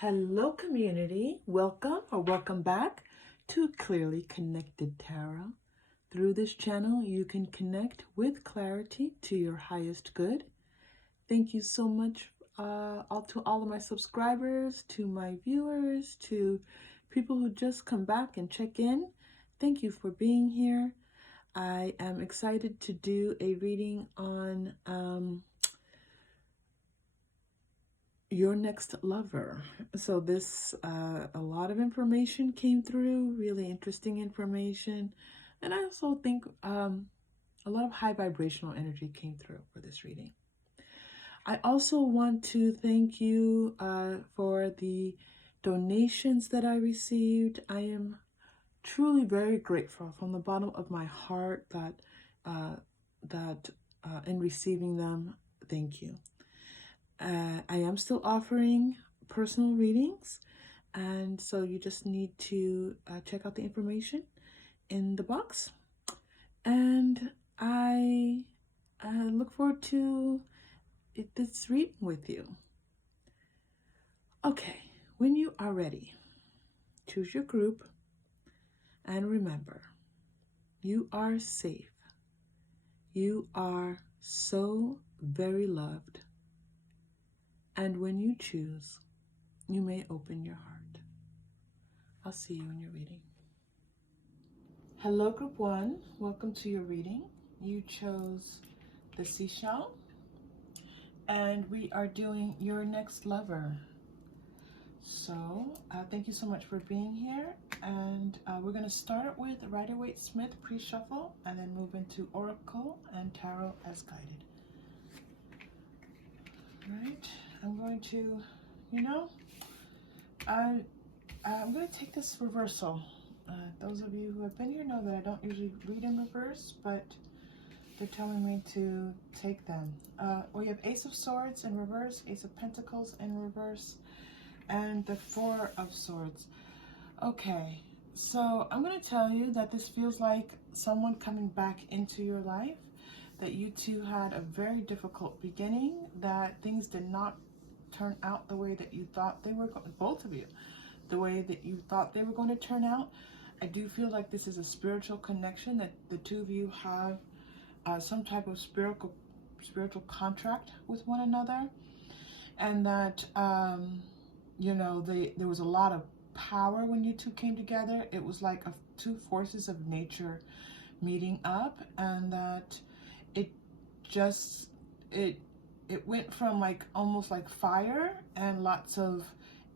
Hello, community. Welcome back to Clearly Connected Tarot. Through this channel, you can connect with clarity to your highest good. Thank you so much to all of my subscribers, to my viewers, to people who just come back and check in. Thank you for being here. I am excited to do a reading on your next lover. So this a lot of information came through, really interesting information, and I also think a lot of high vibrational energy came through for this reading. I also want to thank you for the donations that I received. I am truly very grateful from the bottom of my heart that in receiving them. Thank you. I am still offering personal readings, and so you just need to check out the information in the box. And I look forward to this reading with you. Okay, when you are ready, choose your group, and remember, you are safe. You are so very loved. And when you choose, you may open your heart. I'll see you in your reading. Hello, Group 1. Welcome to your reading. You chose the seashell, and we are doing your next lover. So thank you so much for being here. And we're going to start with Rider-Waite-Smith pre-shuffle and then move into Oracle and Tarot as guided. All right. I'm going to, I'm going to take this reversal. Those of you who have been here know that I don't usually read in reverse, but they're telling me to take them. We have Ace of Swords in reverse, Ace of Pentacles in reverse, and the Four of Swords. Okay, so I'm going to tell you that this feels like someone coming back into your life, that you two had a very difficult beginning, that things did not turn out the way that you thought they were going, both of you, the way that you thought they were going to turn out. I do feel like this is a spiritual connection, that the two of you have some type of spiritual contract with one another, and that there was a lot of power when you two came together. It was like two forces of nature meeting up, and that it went from like almost like fire and lots of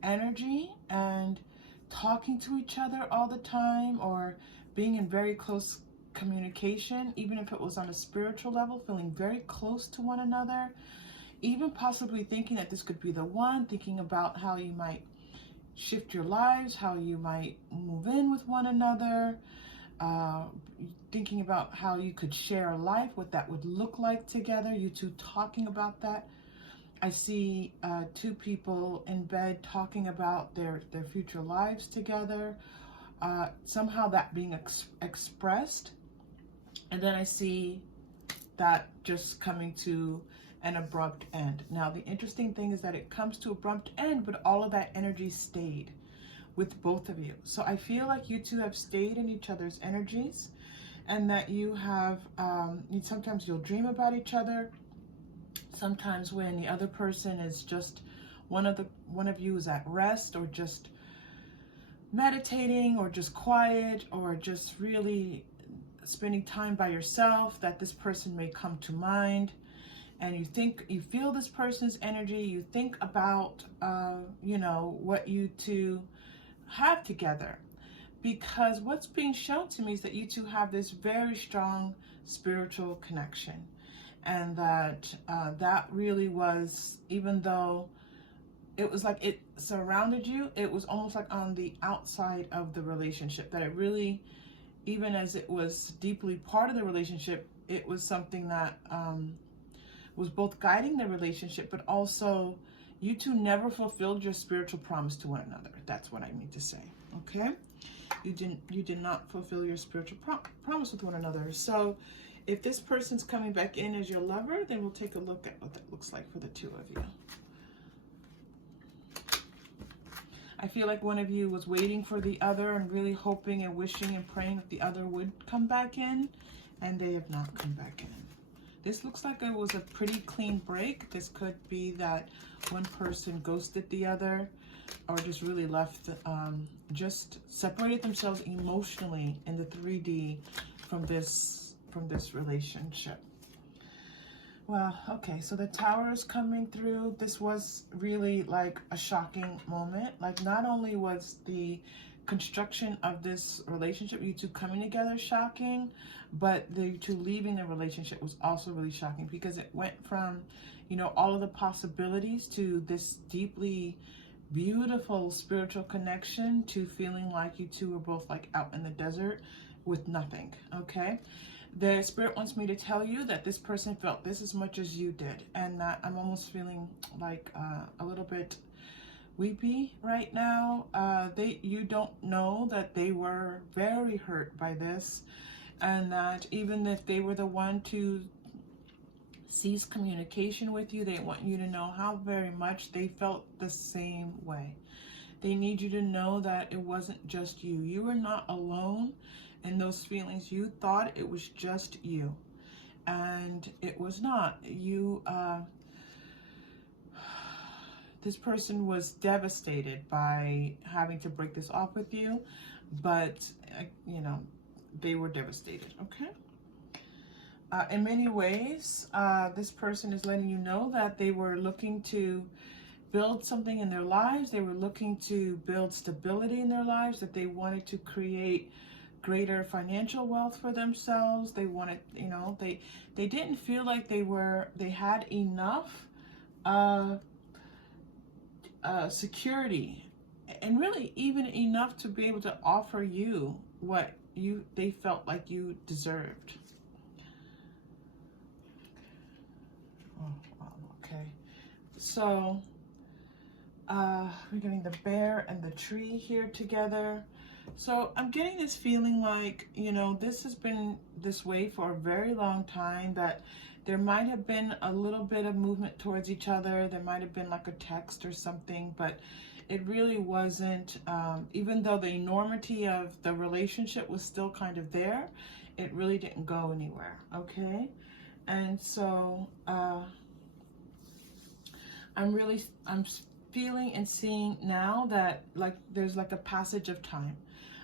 energy and talking to each other all the time, or being in very close communication, even if it was on a spiritual level, feeling very close to one another, even possibly thinking that this could be the one, thinking about how you might shift your lives, how you might move in with one another, thinking about how you could share a life, what that would look like together, you two talking about that. I see two people in bed talking about their future lives together, somehow that being expressed. And then I see that just coming to an abrupt end. Now, the interesting thing is that it comes to abrupt end, but all of that energy stayed with both of you. So I feel like you two have stayed in each other's energies, and that you have, sometimes you'll dream about each other. Sometimes when the other person is just, one of you is at rest, or just meditating, or just quiet, or just really spending time by yourself, that this person may come to mind, and you feel this person's energy, you think about, what you two have together. Because what's being shown to me is that you two have this very strong spiritual connection, and that that really was, even though it was like it surrounded you, it was almost like on the outside of the relationship, that it really, even as it was deeply part of the relationship, it was something that was both guiding the relationship, but also you two never fulfilled your spiritual promise to one another. That's what I mean to say, okay? You did not fulfill your spiritual promise with one another. So if this person's coming back in as your lover, then we'll take a look at what that looks like for the two of you. I feel like one of you was waiting for the other and really hoping and wishing and praying that the other would come back in, and they have not come back in. This looks like it was a pretty clean break. This could be that one person ghosted the other, or just really left, just separated themselves emotionally in the 3D from this relationship. Well, okay, so the Tower is coming through. This was really like a shocking moment. Like, not only was the construction of this relationship, you two coming together, shocking, but the two leaving the relationship was also really shocking, because it went from, you know, all of the possibilities to this deeply beautiful spiritual connection to feeling like you two were both like out in the desert with nothing. Okay, the Spirit wants me to tell you that this person felt this as much as you did, and that I'm almost feeling like a little bit weepy right now. You don't know that they were very hurt by this, and that even if they were the one to cease communication with you, they want you to know how very much they felt the same way. They need you to know that it wasn't just you. You were not alone in those feelings. You thought it was just you, and it was not. This person was devastated by having to break this off with you, but you know, they were devastated. Okay. In many ways, this person is letting you know that they were looking to build something in their lives. They were looking to build stability in their lives, that they wanted to create greater financial wealth for themselves. They wanted, you know, they didn't feel like they had enough security, and really even enough to be able to offer you what they felt like you deserved. Okay, so we're getting the bear and the tree here together. So I'm getting this feeling like, you know, this has been this way for a very long time, that there might have been a little bit of movement towards each other. There might have been like a text or something, but it really wasn't, even though the enormity of the relationship was still kind of there, it really didn't go anywhere. Okay. And so I'm feeling and seeing now that like there's like a passage of time.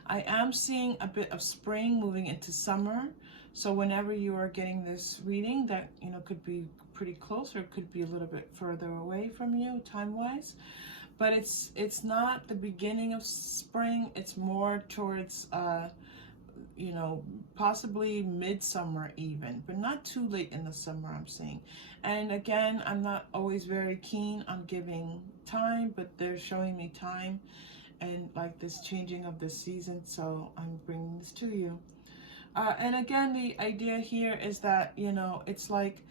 I am seeing a bit of spring moving into summer. So whenever you are getting this reading, that, you know, could be pretty close, or it could be a little bit further away from you time-wise. But it's not the beginning of spring. It's more towards you know, possibly midsummer even, but not too late in the summer, I'm saying. And again, I'm not always very keen on giving time, but they're showing me time and like this changing of the season, so I'm bringing this to you. And again, the idea here is that, you know, it's like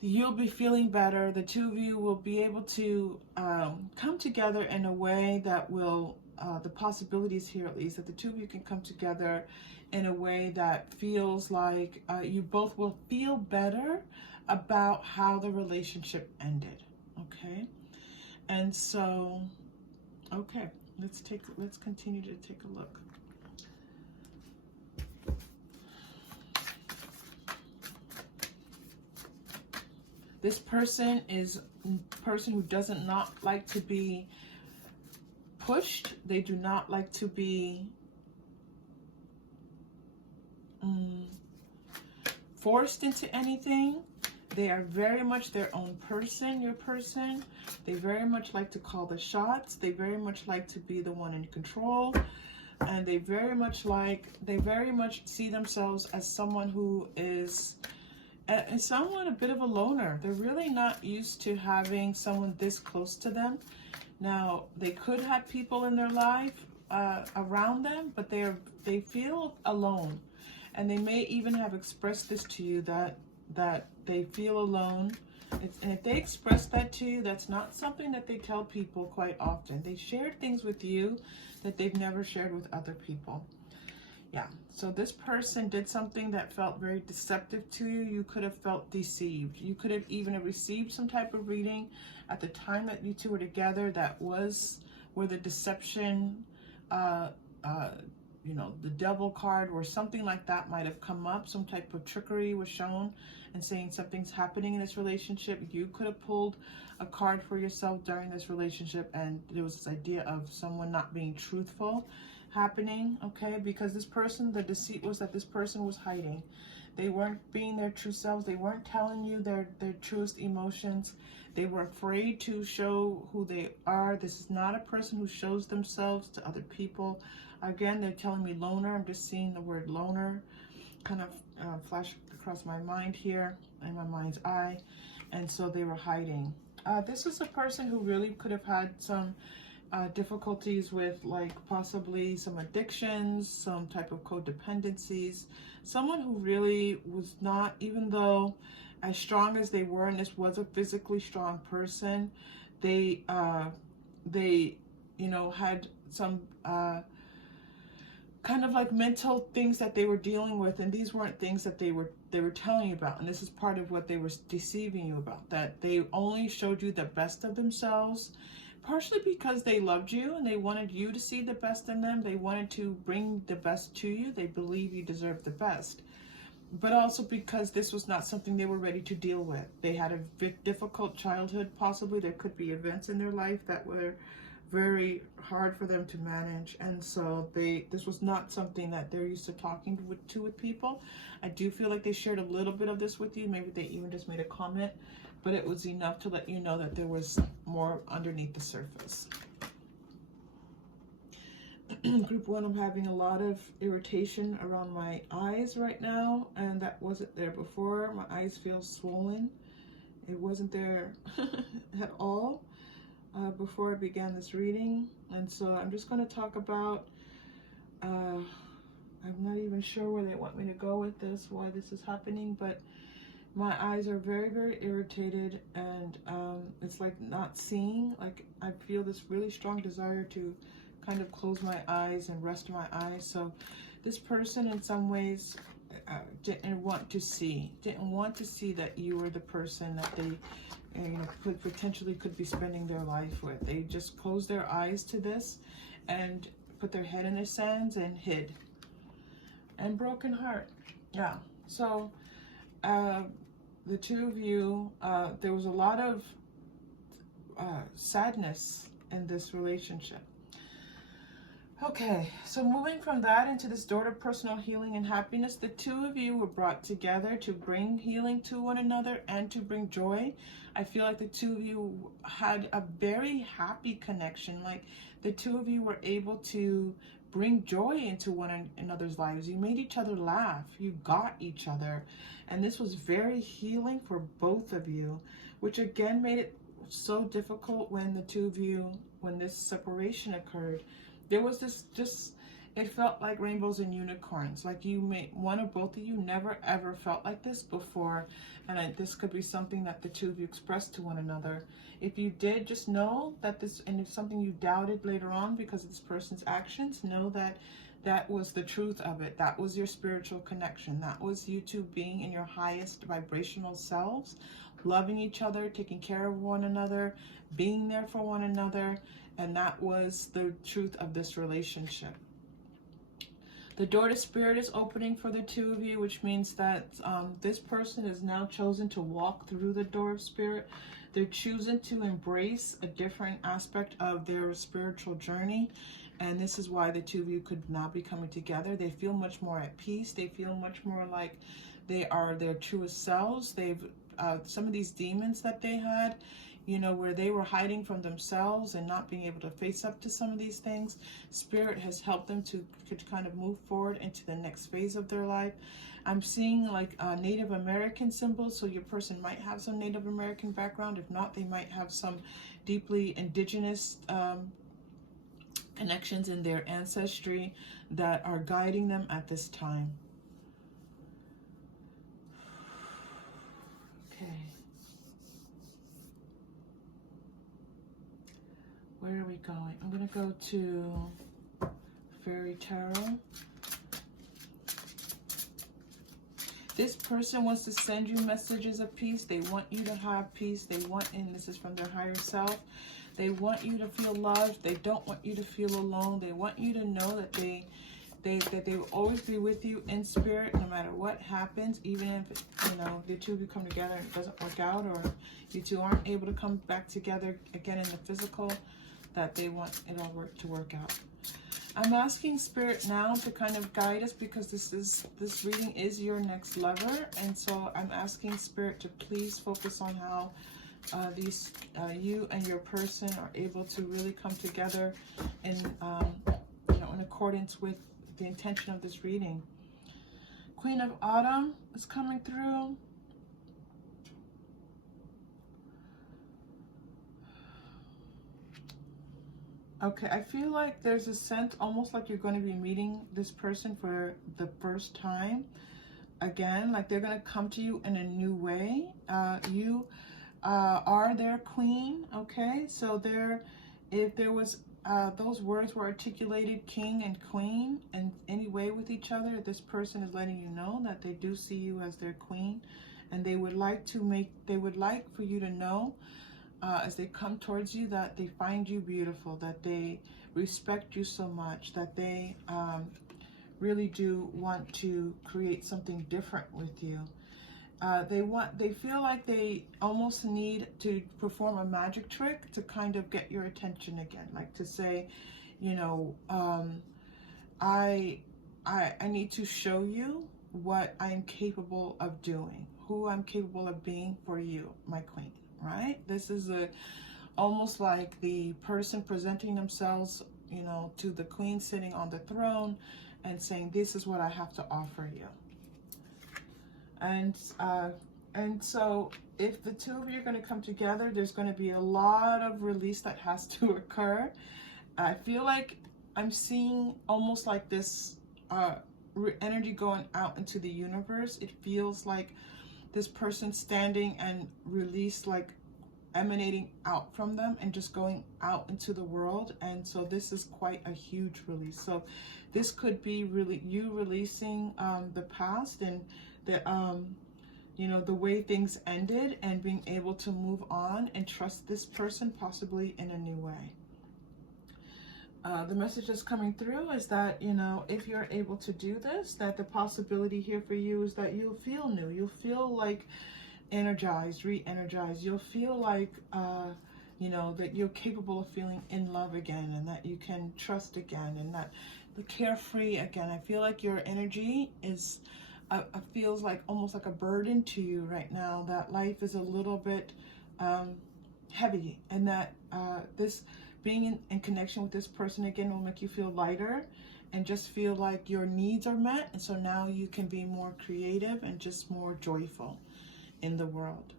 you'll be feeling better. The two of you will be able to come together in a way that will, the possibilities here at least, that the two of you can come together in a way that feels like you both will feel better about how the relationship ended. Okay. And so, okay, let's continue to take a look. This person is a person who doesn't not like to be pushed. They do not like to be forced into anything. They are very much their own person, your person. They very much like to call the shots. They very much like to be the one in control. And they very much see themselves as someone who is somewhat a bit of a loner. They're really not used to having someone this close to them. Now, they could have people in their life around them, but they feel alone. And they may even have expressed this to you, that they feel alone. And if they express that to you, that's not something that they tell people quite often. They shared things with you that they've never shared with other people. Yeah, so this person did something that felt very deceptive to you. You could have felt deceived. You could have even received some type of reading at the time that you two were together that was where the deception, you know, the devil card or something like that might have come up. Some type of trickery was shown and saying something's happening in this relationship. You could have pulled a card for yourself during this relationship, and there was this idea of someone not being truthful happening, okay? Because this person, the deceit was that this person was hiding. They weren't being their true selves. They weren't telling you their truest emotions. They were afraid to show who they are. This is not a person who shows themselves to other people. Again, they're telling me loner. I'm just seeing the word loner kind of flash across my mind here in my mind's eye. And so they were hiding. This is a person who really could have had some difficulties with, like, possibly some addictions, some type of codependencies. Someone who really was not, even though as strong as they were, and this was a physically strong person, they you know, had some kind of like mental things that they were dealing with, and these weren't things that they were telling you about. And this is part of what they were deceiving you about, that they only showed you the best of themselves, partially because they loved you and they wanted you to see the best in them. They wanted to bring the best to you. They believe you deserve the best. But also because this was not something they were ready to deal with. They had a difficult childhood, possibly. There could be events in their life that were very hard for them to manage, and so this was not something that they're used to talking with people. I do feel like they shared a little bit of this with you. Maybe they even just made a comment, but it was enough to let you know that there was more underneath the surface. Group 1, I'm having a lot of irritation around my eyes right now, and that wasn't there before. My eyes feel swollen. It wasn't there at all before I began this reading. And so I'm just going to talk about, I'm not even sure where they want me to go with this, why this is happening, but my eyes are very, very irritated, and it's like not seeing. Like, I feel this really strong desire to kind of close my eyes and rest my eyes. So this person in some ways didn't want to see that you were the person that they, you know, potentially could be spending their life with. They just closed their eyes to this and put their head in their sands and hid. And broken heart. Yeah. So the two of you, there was a lot of sadness in this relationship. Okay, so moving from that into this door to personal healing and happiness, the two of you were brought together to bring healing to one another and to bring joy. I feel like the two of you had a very happy connection. Like, the two of you were able to bring joy into one another's lives. You made each other laugh. You got each other. And this was very healing for both of you, which again made it so difficult when the two of you, when this separation occurred. There was this, just, it felt like rainbows and unicorns. Like, one or both of you never ever felt like this before. And this could be something that the two of you expressed to one another. If you did, just know that this, and if something you doubted later on because of this person's actions, know that that was the truth of it. That was your spiritual connection. That was you two being in your highest vibrational selves, loving each other, taking care of one another, being there for one another. And that was the truth of this relationship. The door to spirit is opening for the two of you, which means that this person has now chosen to walk through the door of spirit. They're choosing to embrace a different aspect of their spiritual journey. And this is why the two of you could now be coming together. They feel much more at peace. They feel much more like they are their truest selves. They've, some of these demons that they had, you know, where they were hiding from themselves and not being able to face up to some of these things, Spirit has helped them to kind of move forward into the next phase of their life. I'm seeing like Native American symbols, so your person might have some Native American background. If not, they might have some deeply indigenous connections in their ancestry that are guiding them at this time. Okay. Where are we going? I'm going to go to Fairy Tarot. This person wants to send you messages of peace. They want you to have peace. They want, and this is from their higher self, They want you to feel loved. They don't want you to feel alone. They want you to know that they will always be with you in spirit, no matter what happens, even if, you know, the two of you come together and it doesn't work out, or you two aren't able to come back together again in the physical, that they want it all to work out. I'm asking Spirit now to kind of guide us, because this reading is your next lever, and so I'm asking Spirit to please focus on how you and your person are able to really come together in you know, in accordance with the intention of this reading. Queen of Autumn is coming through. Okay, I feel like there's a sense almost like you're going to be meeting this person for the first time again, like they're going to come to you in a new way. You are their queen, okay? So if there was those words were articulated, king and queen, in any way with each other, this person is letting you know that they do see you as their queen, and they would like for you to know, as they come towards you, that they find you beautiful, that they respect you so much, that they really do want to create something different with you. They feel like they almost need to perform a magic trick to kind of get your attention again, like to say, you know, I need to show you what I am capable of doing, who I'm capable of being for you, my queen, right? This is almost like the person presenting themselves, you know, to the queen sitting on the throne and saying, this is what I have to offer you. And so if the two of you are going to come together, there's going to be a lot of release that has to occur. I feel like I'm seeing almost like this energy going out into the universe. It feels like this person standing and release, like emanating out from them and just going out into the world. And so this is quite a huge release. So this could be really you releasing the past and the you know, the way things ended, and being able to move on and trust this person possibly in a new way. The message that's coming through is that, you know, if you're able to do this, that the possibility here for you is that you'll feel new. You'll feel like energized, re-energized. You'll feel like, you know, that you're capable of feeling in love again, and that you can trust again, and that the carefree again. I feel like your energy is, feels like almost like a burden to you right now, that life is a little bit heavy, and that this being in connection with this person again will make you feel lighter and just feel like your needs are met. And so now you can be more creative and just more joyful in the world.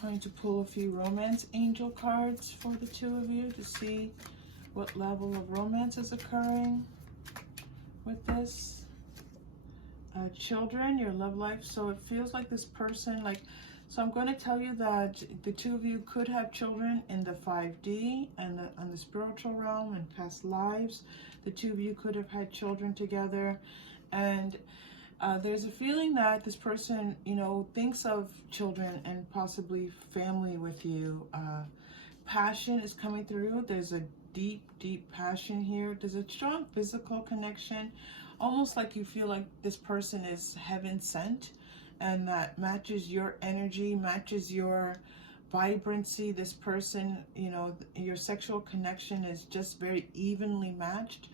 I'm going to pull a few romance angel cards for the two of you to see what level of romance is occurring with this. Children, your love life. So it feels like this person, like, so I'm going to tell you that the two of you could have children in the 5D and on the spiritual realm and past lives. The two of you could have had children together, and there's a feeling that this person, you know, thinks of children and possibly family with you. Passion is coming through. There's a deep, deep passion here. There's a strong physical connection, almost like you feel like this person is heaven sent, and that matches your energy, matches your vibrancy. This person, you know, your sexual connection is just very evenly matched.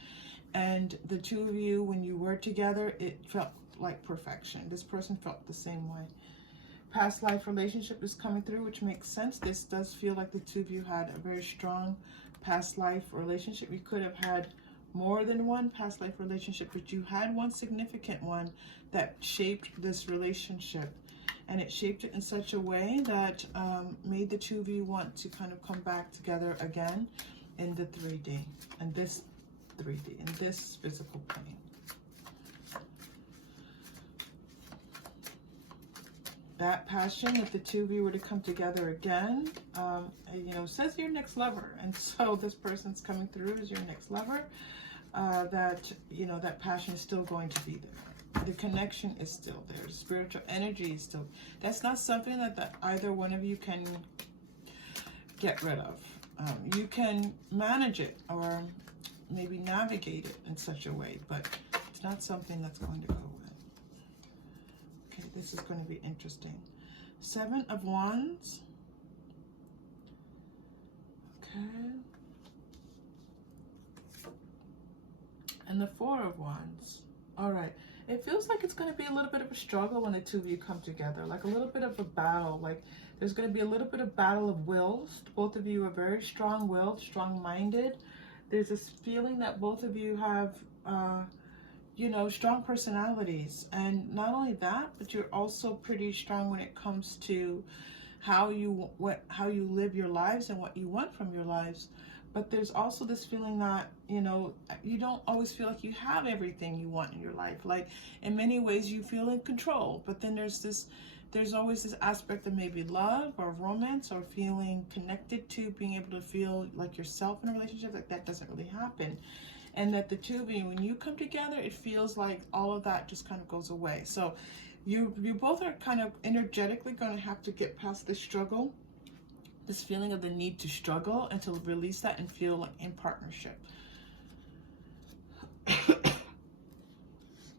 And the two of you, when you were together, it felt like perfection. This person felt the same way. Past life relationship is coming through, which makes sense. This does feel like the two of you had a very strong past life relationship. You could have had more than one past life relationship, but you had one significant one that shaped this relationship. And it shaped it in such a way that made the two of you want to kind of come back together again in the 3D, and this 3D, in this physical plane. that passion, if the two of you were to come together again, you know, says your next lover. And so this person's coming through as your next lover. That, you know, that passion is still going to be there. The connection is still there. Spiritual energy is still. That's not something that either one of you can get rid of. You can manage it or maybe navigate it in such a way, but it's not something that's going to go away. Okay, this is going to be interesting. 7 of Wands. Okay. And the 4 of Wands. All right. It feels like it's going to be a little bit of a struggle when the two of you come together, like a little bit of a battle. Like there's going to be a little bit of battle of wills. Both of you are very strong-willed, strong-minded. There's this feeling that both of you have, you know, strong personalities. And not only that, but you're also pretty strong when it comes to how you live your lives and what you want from your lives. But there's also this feeling that, you know, you don't always feel like you have everything you want in your life. Like in many ways you feel in control, but then there's always this aspect of maybe love or romance or feeling connected to being able to feel like yourself in a relationship. Like that doesn't really happen. And that the two of you, when you come together, it feels like all of that just kind of goes away. So you both are kind of energetically going to have to get past this struggle, this feeling of the need to struggle, and to release that and feel like in partnership.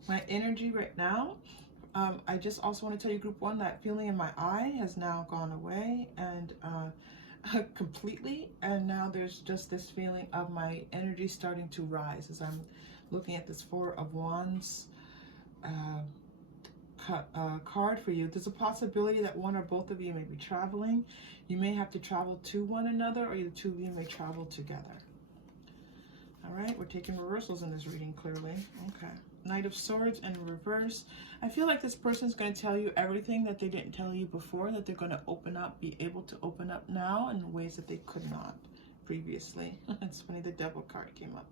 My energy right now, I just also want to tell you, group 1, that feeling in my eye has now gone away and completely. And now there's just this feeling of my energy starting to rise as I'm looking at this 4 of Wands card for you. There's a possibility that one or both of you may be traveling. You may have to travel to one another, or the two of you may travel together. All right, we're taking reversals in this reading, clearly. Okay. Knight of Swords in reverse. I feel like this person's going to tell you everything that they didn't tell you before, that they're going to open up, be able to open up now in ways that they could not previously. It's funny, the Devil card came up.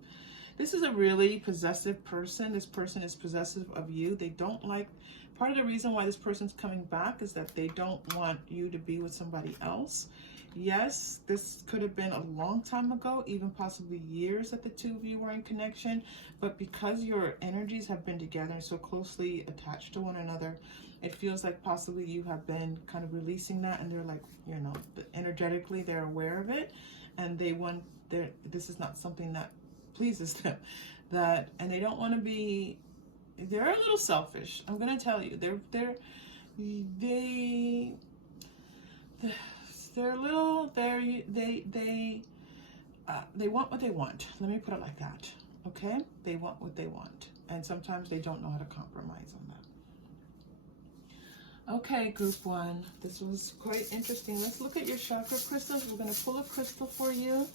This is a really possessive person. This person is possessive of you. They don't like, part of the reason why this person's coming back is that they don't want you to be with somebody else. Yes, this could have been a long time ago, even possibly years that the two of you were in connection, but because your energies have been together and so closely attached to one another, it feels like possibly you have been kind of releasing that, and they're like, you know, energetically they're aware of it, and they want, this is not something that pleases them, that, and they don't want to be, they're a little selfish. I'm gonna tell you, they're a little, they want what they want. Let me put it like that. Okay, they want what they want, and sometimes they don't know how to compromise on that. Okay, group 1, this was quite interesting. Let's look at your chakra crystals. We're going to pull a crystal for you.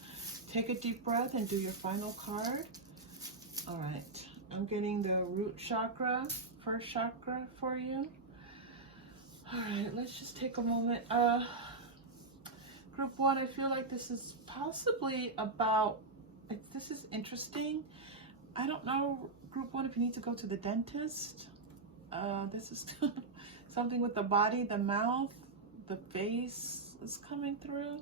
Take a deep breath and do your final card. All right, I'm getting the root chakra, first chakra for you. All right, let's just take a moment. Group 1, I feel like this is possibly about, this is interesting. I don't know, group 1, if you need to go to the dentist. This is something with the body, the mouth, the face is coming through.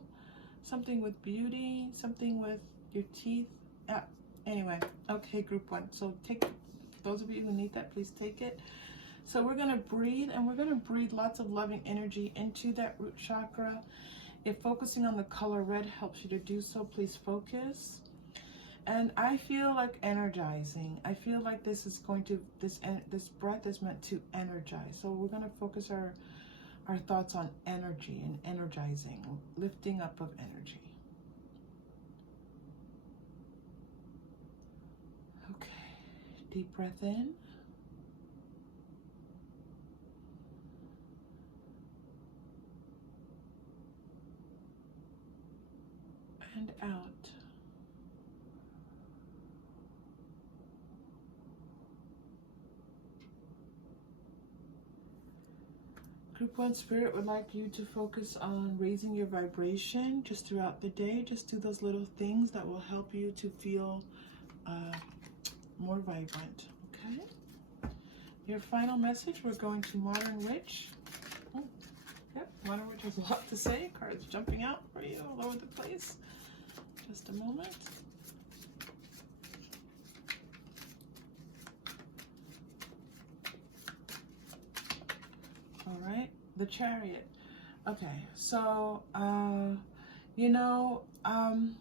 Something with beauty, something with your teeth. Yeah. Anyway, okay, group 1. So take, those of you who need that, please take it. So we're going to breathe, and we're going to breathe lots of loving energy into that root chakra. If focusing on the color red helps you to do so, please focus. And I feel like energizing. I feel like this is going to, this breath is meant to energize. So we're going to focus our thoughts on energy and energizing, lifting up of energy. Okay, deep breath in. And out. Group 1 Spirit would like you to focus on raising your vibration just throughout the day. Just do those little things that will help you to feel more vibrant, okay? Your final message, we're going to Modern Witch. Oh, wonder which has a lot to say. Cards jumping out for you all over the place. Just a moment. All right, the Chariot. Okay, so, you know, I'm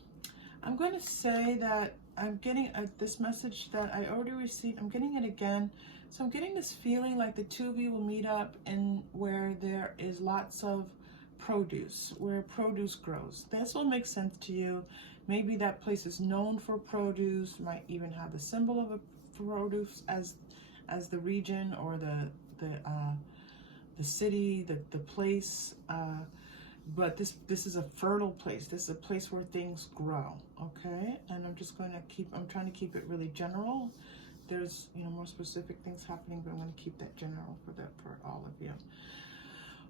going to say that I'm getting this message that I already received. I'm getting it again. So I'm getting this feeling like the two of you will meet up in where there is lots of produce, where produce grows. This will make sense to you. Maybe that place is known for produce, might even have the symbol of a produce as the region or the city, the place. But this is a fertile place. This is a place where things grow, okay? And I'm just going to I'm trying to keep it really general. There's, you know, more specific things happening, but I'm going to keep that general for all of you.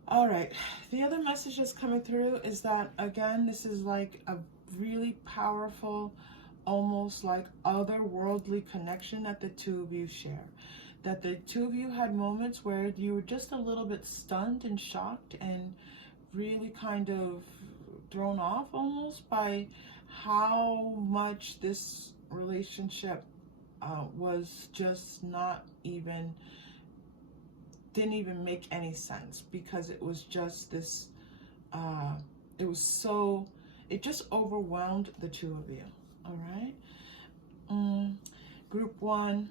All right, the other message that's coming through is that, again, this is like a really powerful, almost like otherworldly connection that the two of you share. That the two of you had moments where you were just a little bit stunned and shocked and really kind of thrown off almost by how much this relationship was just not even, didn't even make any sense, because it was just this, it was so, it just overwhelmed the two of you. All right. Group one,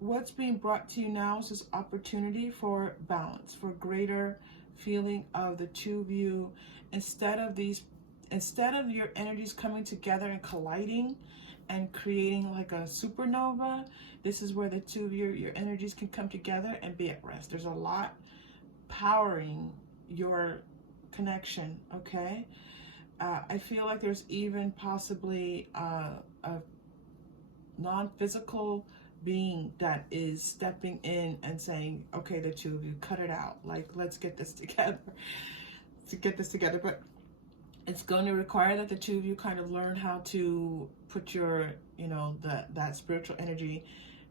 what's being brought to you now is this opportunity for balance, for greater feeling of the two of you, instead of your energies coming together and colliding and creating like a supernova. This is where the two of your energies can come together and be at rest. There's a lot powering your connection, okay? I feel like there's even possibly a non-physical being that is stepping in and saying, okay, the two of you, cut it out. Like, let's get this together. But it's going to require that the two of you kind of learn how to put your, you know, that spiritual energy,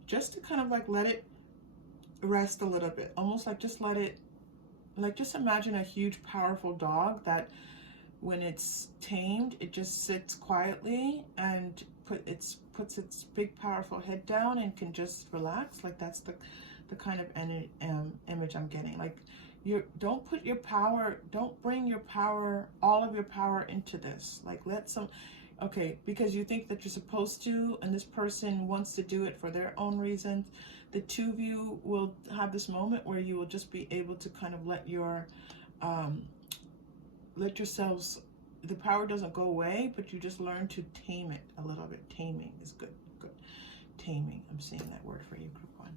just to kind of like let it rest a little bit. Almost like just let it, like just imagine a huge powerful dog that when it's tamed, it just sits quietly and puts its big powerful head down and can just relax. Like that's the kind of image I'm getting. Like, don't put your power, don't bring your power, all of your power into this. Like, okay, because you think that you're supposed to, and this person wants to do it for their own reasons. The two of you will have this moment where you will just be able to kind of let yourselves, the power doesn't go away, but you just learn to tame it a little bit. Taming is good. Taming. I'm saying that word for you, group one.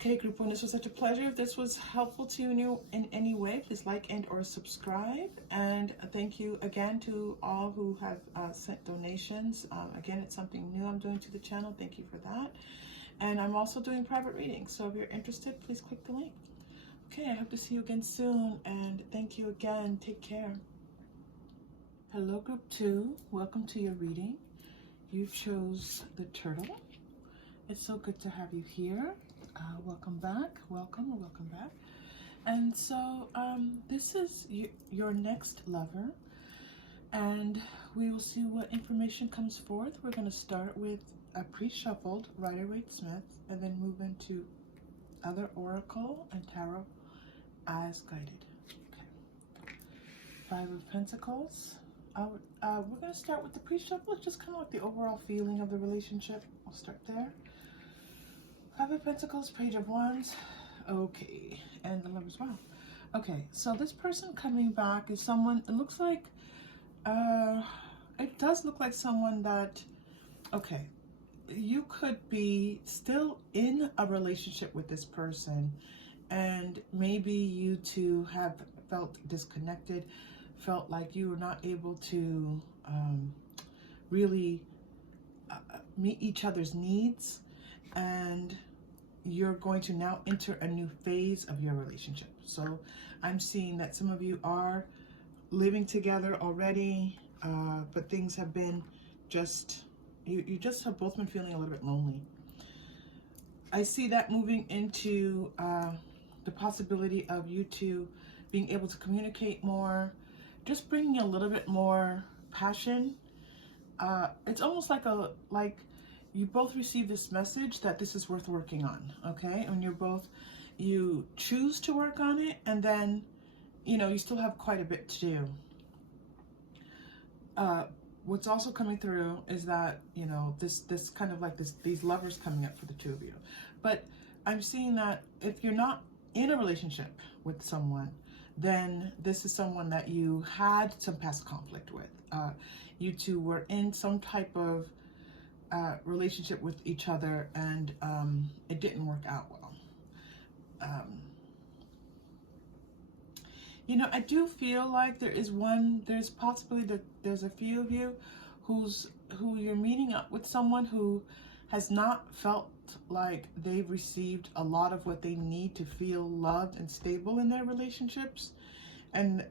Okay, group one, this was such a pleasure. If this was helpful to you in any way, please like and or subscribe. And thank you again to all who have sent donations. Again, it's something new I'm doing to the channel. Thank you for that. And I'm also doing private readings. So if you're interested, please click the link. Okay, I hope to see you again soon. And thank you again. Take care. Hello, group two. Welcome to your reading. You chose the turtle. It's so good to have you here. Welcome back. Welcome back. And so this is your next lover, and we will see what information comes forth. We're going to start with a pre-shuffled Rider-Waite-Smith and then move into other oracle and tarot as guided. Okay. 5 of Pentacles. We're going to start with the pre-shuffle. Just kind of like the overall feeling of the relationship. I'll start there. 5 of Pentacles, Page of Wands. Okay, and the Lover's Wow. Okay, so this person coming back is someone, it looks like, it does look like someone that, okay, you could be still in a relationship with this person, and maybe you two have felt disconnected, felt like you were not able to really meet each other's needs, and you're going to now enter a new phase of your relationship. So I'm seeing that some of you are living together already, but things have been just, you just have both been feeling a little bit lonely. I see that moving into the possibility of you two being able to communicate more, just bringing a little bit more passion. It's almost like you both receive this message that this is worth working on, okay? And you choose to work on it, and then, you still have quite a bit to do. What's also coming through is that, this kind of like these lovers coming up for the two of you. But I'm seeing that if you're not in a relationship with someone, then this is someone that you had some past conflict with. You two were in some type of relationship with each other, and it didn't work out well. I do feel like there's possibly that there's a few of you who you're meeting up with someone who has not felt like they've received a lot of what they need to feel loved and stable in their relationships, and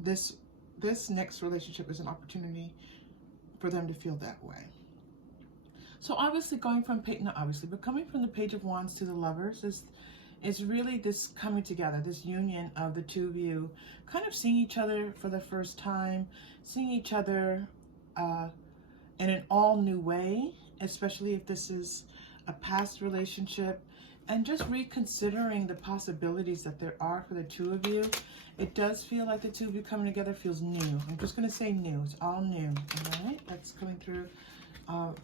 this next relationship is an opportunity for them to feel that way. So obviously coming from the Page of Wands to the Lovers is really this coming together, this union of the two of you, kind of seeing each other for the first time, seeing each other in an all new way, especially if this is a past relationship, and just reconsidering the possibilities that there are for the two of you. It does feel like the two of you coming together feels new. I'm just going to say new. It's all new. All right? That's coming through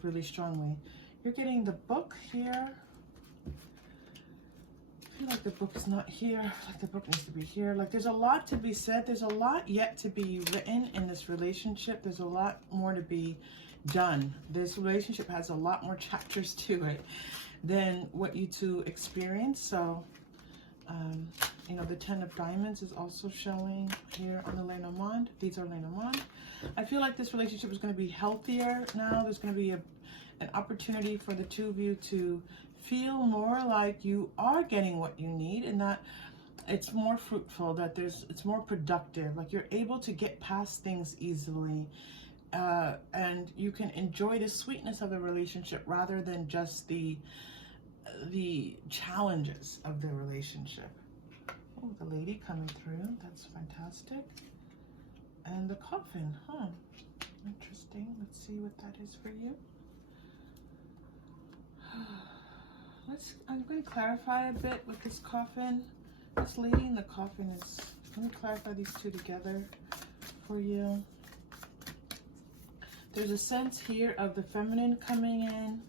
really strongly. You're getting the book here. I feel like the book is not here. Like the book needs to be here. Like there's a lot to be said. There's a lot yet to be written in this relationship. There's a lot more to be done. This relationship has a lot more chapters to it than what you two experience. So, the Ten of Diamonds is also showing here on the Lenormand. These are Lenormand. I feel like this relationship is going to be healthier now. There's going to be an opportunity for the two of you to feel more like you are getting what you need, and that it's more fruitful, that it's more productive, like you're able to get past things easily, and you can enjoy the sweetness of the relationship rather than just the challenges of the relationship. Oh, the lady coming through, that's fantastic. And the coffin, interesting. Let's see what that is for you. I'm going to clarify a bit with this coffin. This lady in the coffin is, let me clarify these two together for you. There's a sense here of the feminine coming in,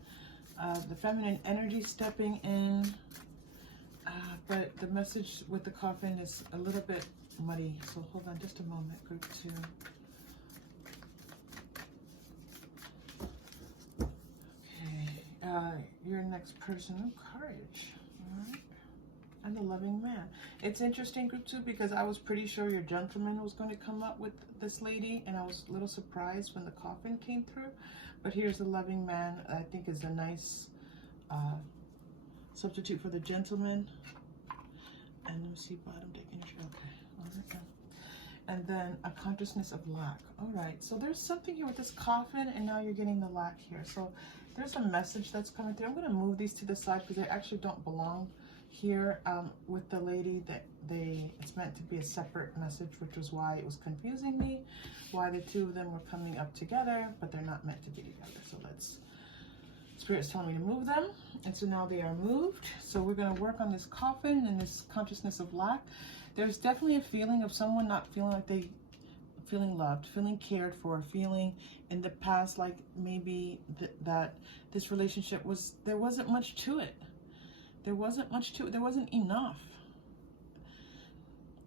the feminine energy stepping in, but the message with the coffin is a little bit muddy. So hold on just a moment, group 2. Your next person, courage, all right, and the loving man. It's interesting, group 2, because I was pretty sure your gentleman was going to come up with this lady, and I was a little surprised when the coffin came through. But here's the loving man. I think is a nice substitute for the gentleman. And let me see, bottom deck energy. Okay, all right. And then a consciousness of lack. All right, so there's something here with this coffin, and now you're getting the lack here. So there's a message that's coming through. I'm going to move these to the side because they actually don't belong here with the lady. It's meant to be a separate message, which was why it was confusing me, why the two of them were coming up together, but they're not meant to be together. So Spirit's telling me to move them, and so now they are moved. So we're going to work on this coffin and this consciousness of lack. There's definitely a feeling of someone not feeling like feeling loved, feeling cared for, feeling in the past like maybe that this relationship there wasn't much to it. There wasn't much to it. There wasn't enough.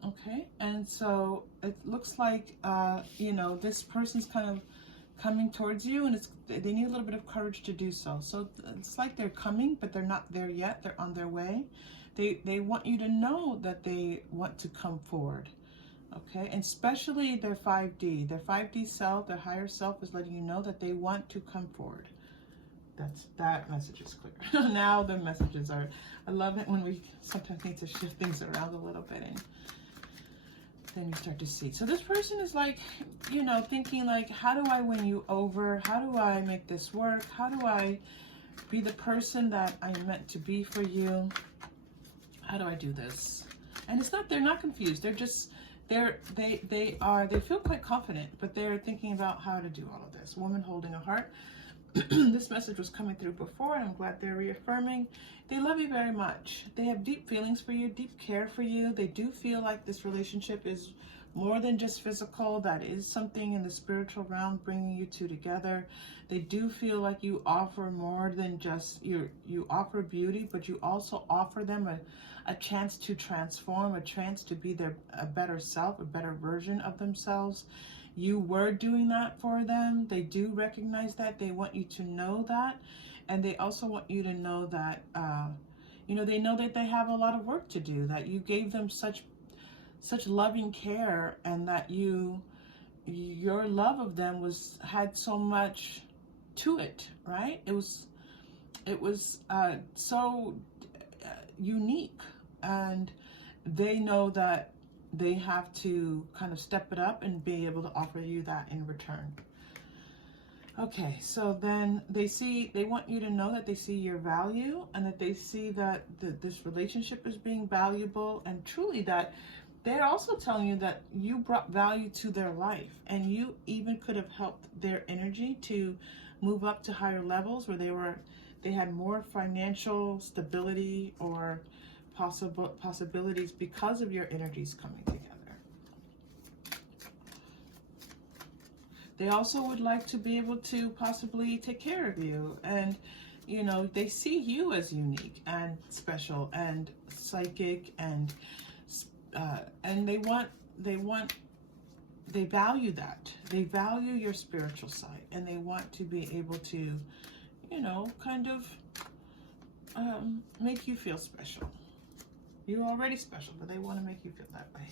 Okay, and so it looks like this person's kind of coming towards you, and they need a little bit of courage to do so. So it's like they're coming, but they're not there yet. They're on their way. They want you to know that they want to come forward. Okay, and especially their 5D. Their 5D self, their higher self, is letting you know that they want to come forward. That message is clear. Now the messages are, I love it when we sometimes need to shift things around a little bit, and then you start to see. So this person is like, thinking like, how do I win you over? How do I make this work? How do I be the person that I'm meant to be for you? How do I do this? And it's not, they're not confused. They're just, they feel quite confident, but they're thinking about how to do all of this. Woman holding a heart. This message was coming through before, and I'm glad they're reaffirming. They love you very much. They have deep feelings for you, deep care for you. They do feel like this relationship is more than just physical. That is something in the spiritual realm bringing you two together. They do feel like you offer more than just, you offer beauty, but you also offer them a chance to transform, a chance to be a better self, a better version of themselves. You were doing that for them. They do recognize that. They want you to know that. And they also want you to know that, they know that they have a lot of work to do, that you gave them such loving care, and that your love of them had so much to it, right? It was so unique, and they know that they have to kind of step it up and be able to offer you that in return. Okay, so then they want you to know that they see your value, and that they see that this relationship is being valuable, and truly that they're also telling you that you brought value to their life, and you even could have helped their energy to move up to higher levels where they had more financial stability or possibilities because of your energies coming together. They also would like to be able to possibly take care of you, and they see you as unique and special and psychic, and they value that. They value your spiritual side, and they want to be able to, kind of make you feel special. You're already special, but they want to make you feel that way.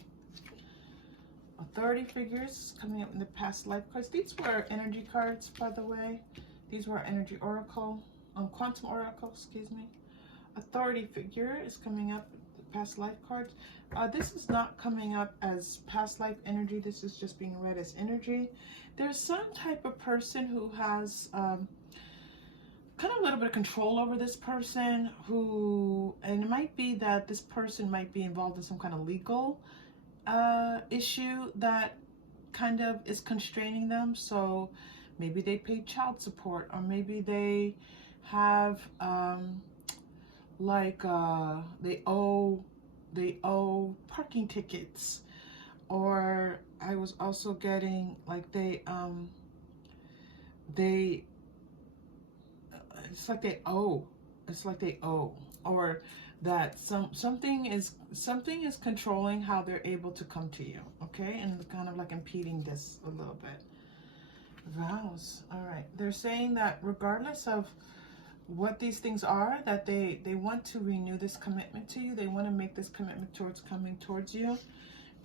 Authority figures coming up in the past life cards. These were energy cards, by the way. These were energy oracle, quantum oracle, excuse me. Authority figure is coming up, past life cards. This is not coming up as past life energy. This is just being read as energy. There's some type of person who has kind of a little bit of control over this person, and it might be that this person might be involved in some kind of legal issue that kind of is constraining them. So maybe they pay child support, or maybe they have they owe parking tickets, or I was also getting like they it's like they owe, or that something is controlling how they're able to come to you, okay, and kind of like impeding this a little bit. Vows. All right, they're saying that regardless of what these things are, that they want to renew this commitment to you. They want to make this commitment towards coming towards you,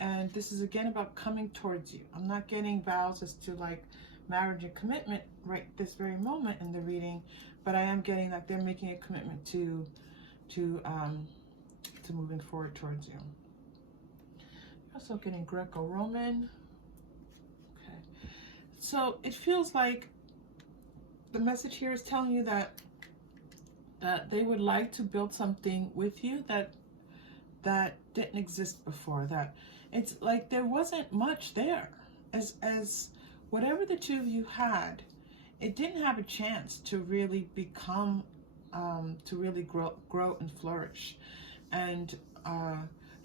and this is again about coming towards you. I'm not getting vows as to like marriage and commitment right this very moment in the reading, but I am getting that they're making a commitment to moving forward towards you. Also getting Greco-Roman. Okay, so it feels like the message here is telling you that they would like to build something with you that didn't exist before. That it's like there wasn't much there, as whatever the two of you had, it didn't have a chance to really become, to really grow and flourish. And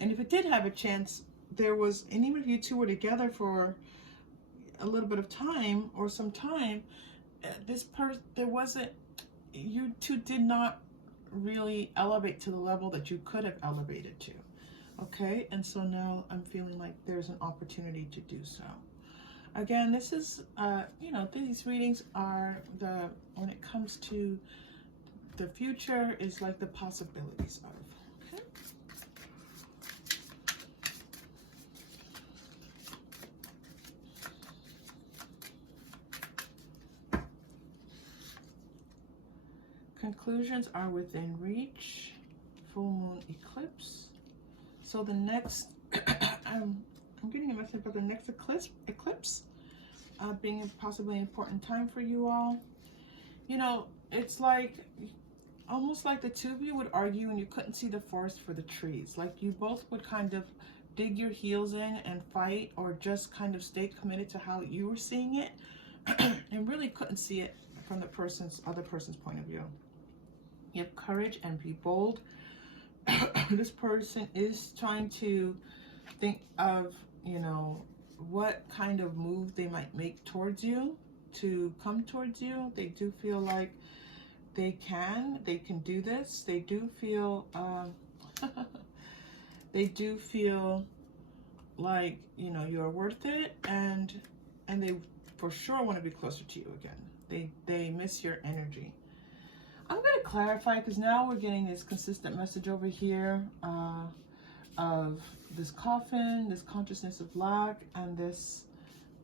if it did have a chance, and even if you two were together for a little bit of time or some time, you two did not really elevate to the level that you could have elevated to. Okay, and so now I'm feeling like there's an opportunity to do so. Again, this is, these readings are when it comes to the future, is like the possibilities of. Okay. Conclusions are within reach. Full moon eclipse. So the next, I'm getting a message about the next eclipse being possibly an important time for you all. It's like almost like the two of you would argue and you couldn't see the forest for the trees. Like you both would kind of dig your heels in and fight, or just kind of stay committed to how you were seeing it and really couldn't see it from the other person's point of view. You have courage and be bold. This person is trying to think of, you know, what kind of move they might make towards you, to come towards you. They do feel like they can do this. They do feel they do feel like, you know, you're worth it, and they for sure want to be closer to you again. They miss your energy. I'm going to clarify, because now we're getting this consistent message over here of this coffin, this consciousness of lack, and this,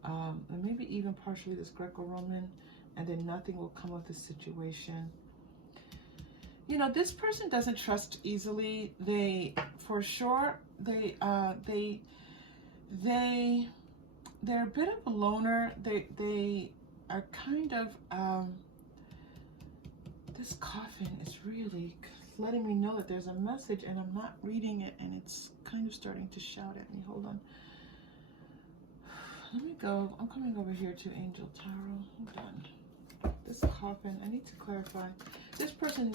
and maybe even partially this Greco-Roman, and then nothing will come of this situation. You know, this person doesn't trust easily. They, for sure, they're a bit of a loner. They are kind of, this coffin is really letting me know that there's a message, and I'm not reading it, and it's kind of starting to shout at me. Hold on. Let me go. I'm coming over here to Angel Tarot. Hold on. This coffin, I need to clarify. This person,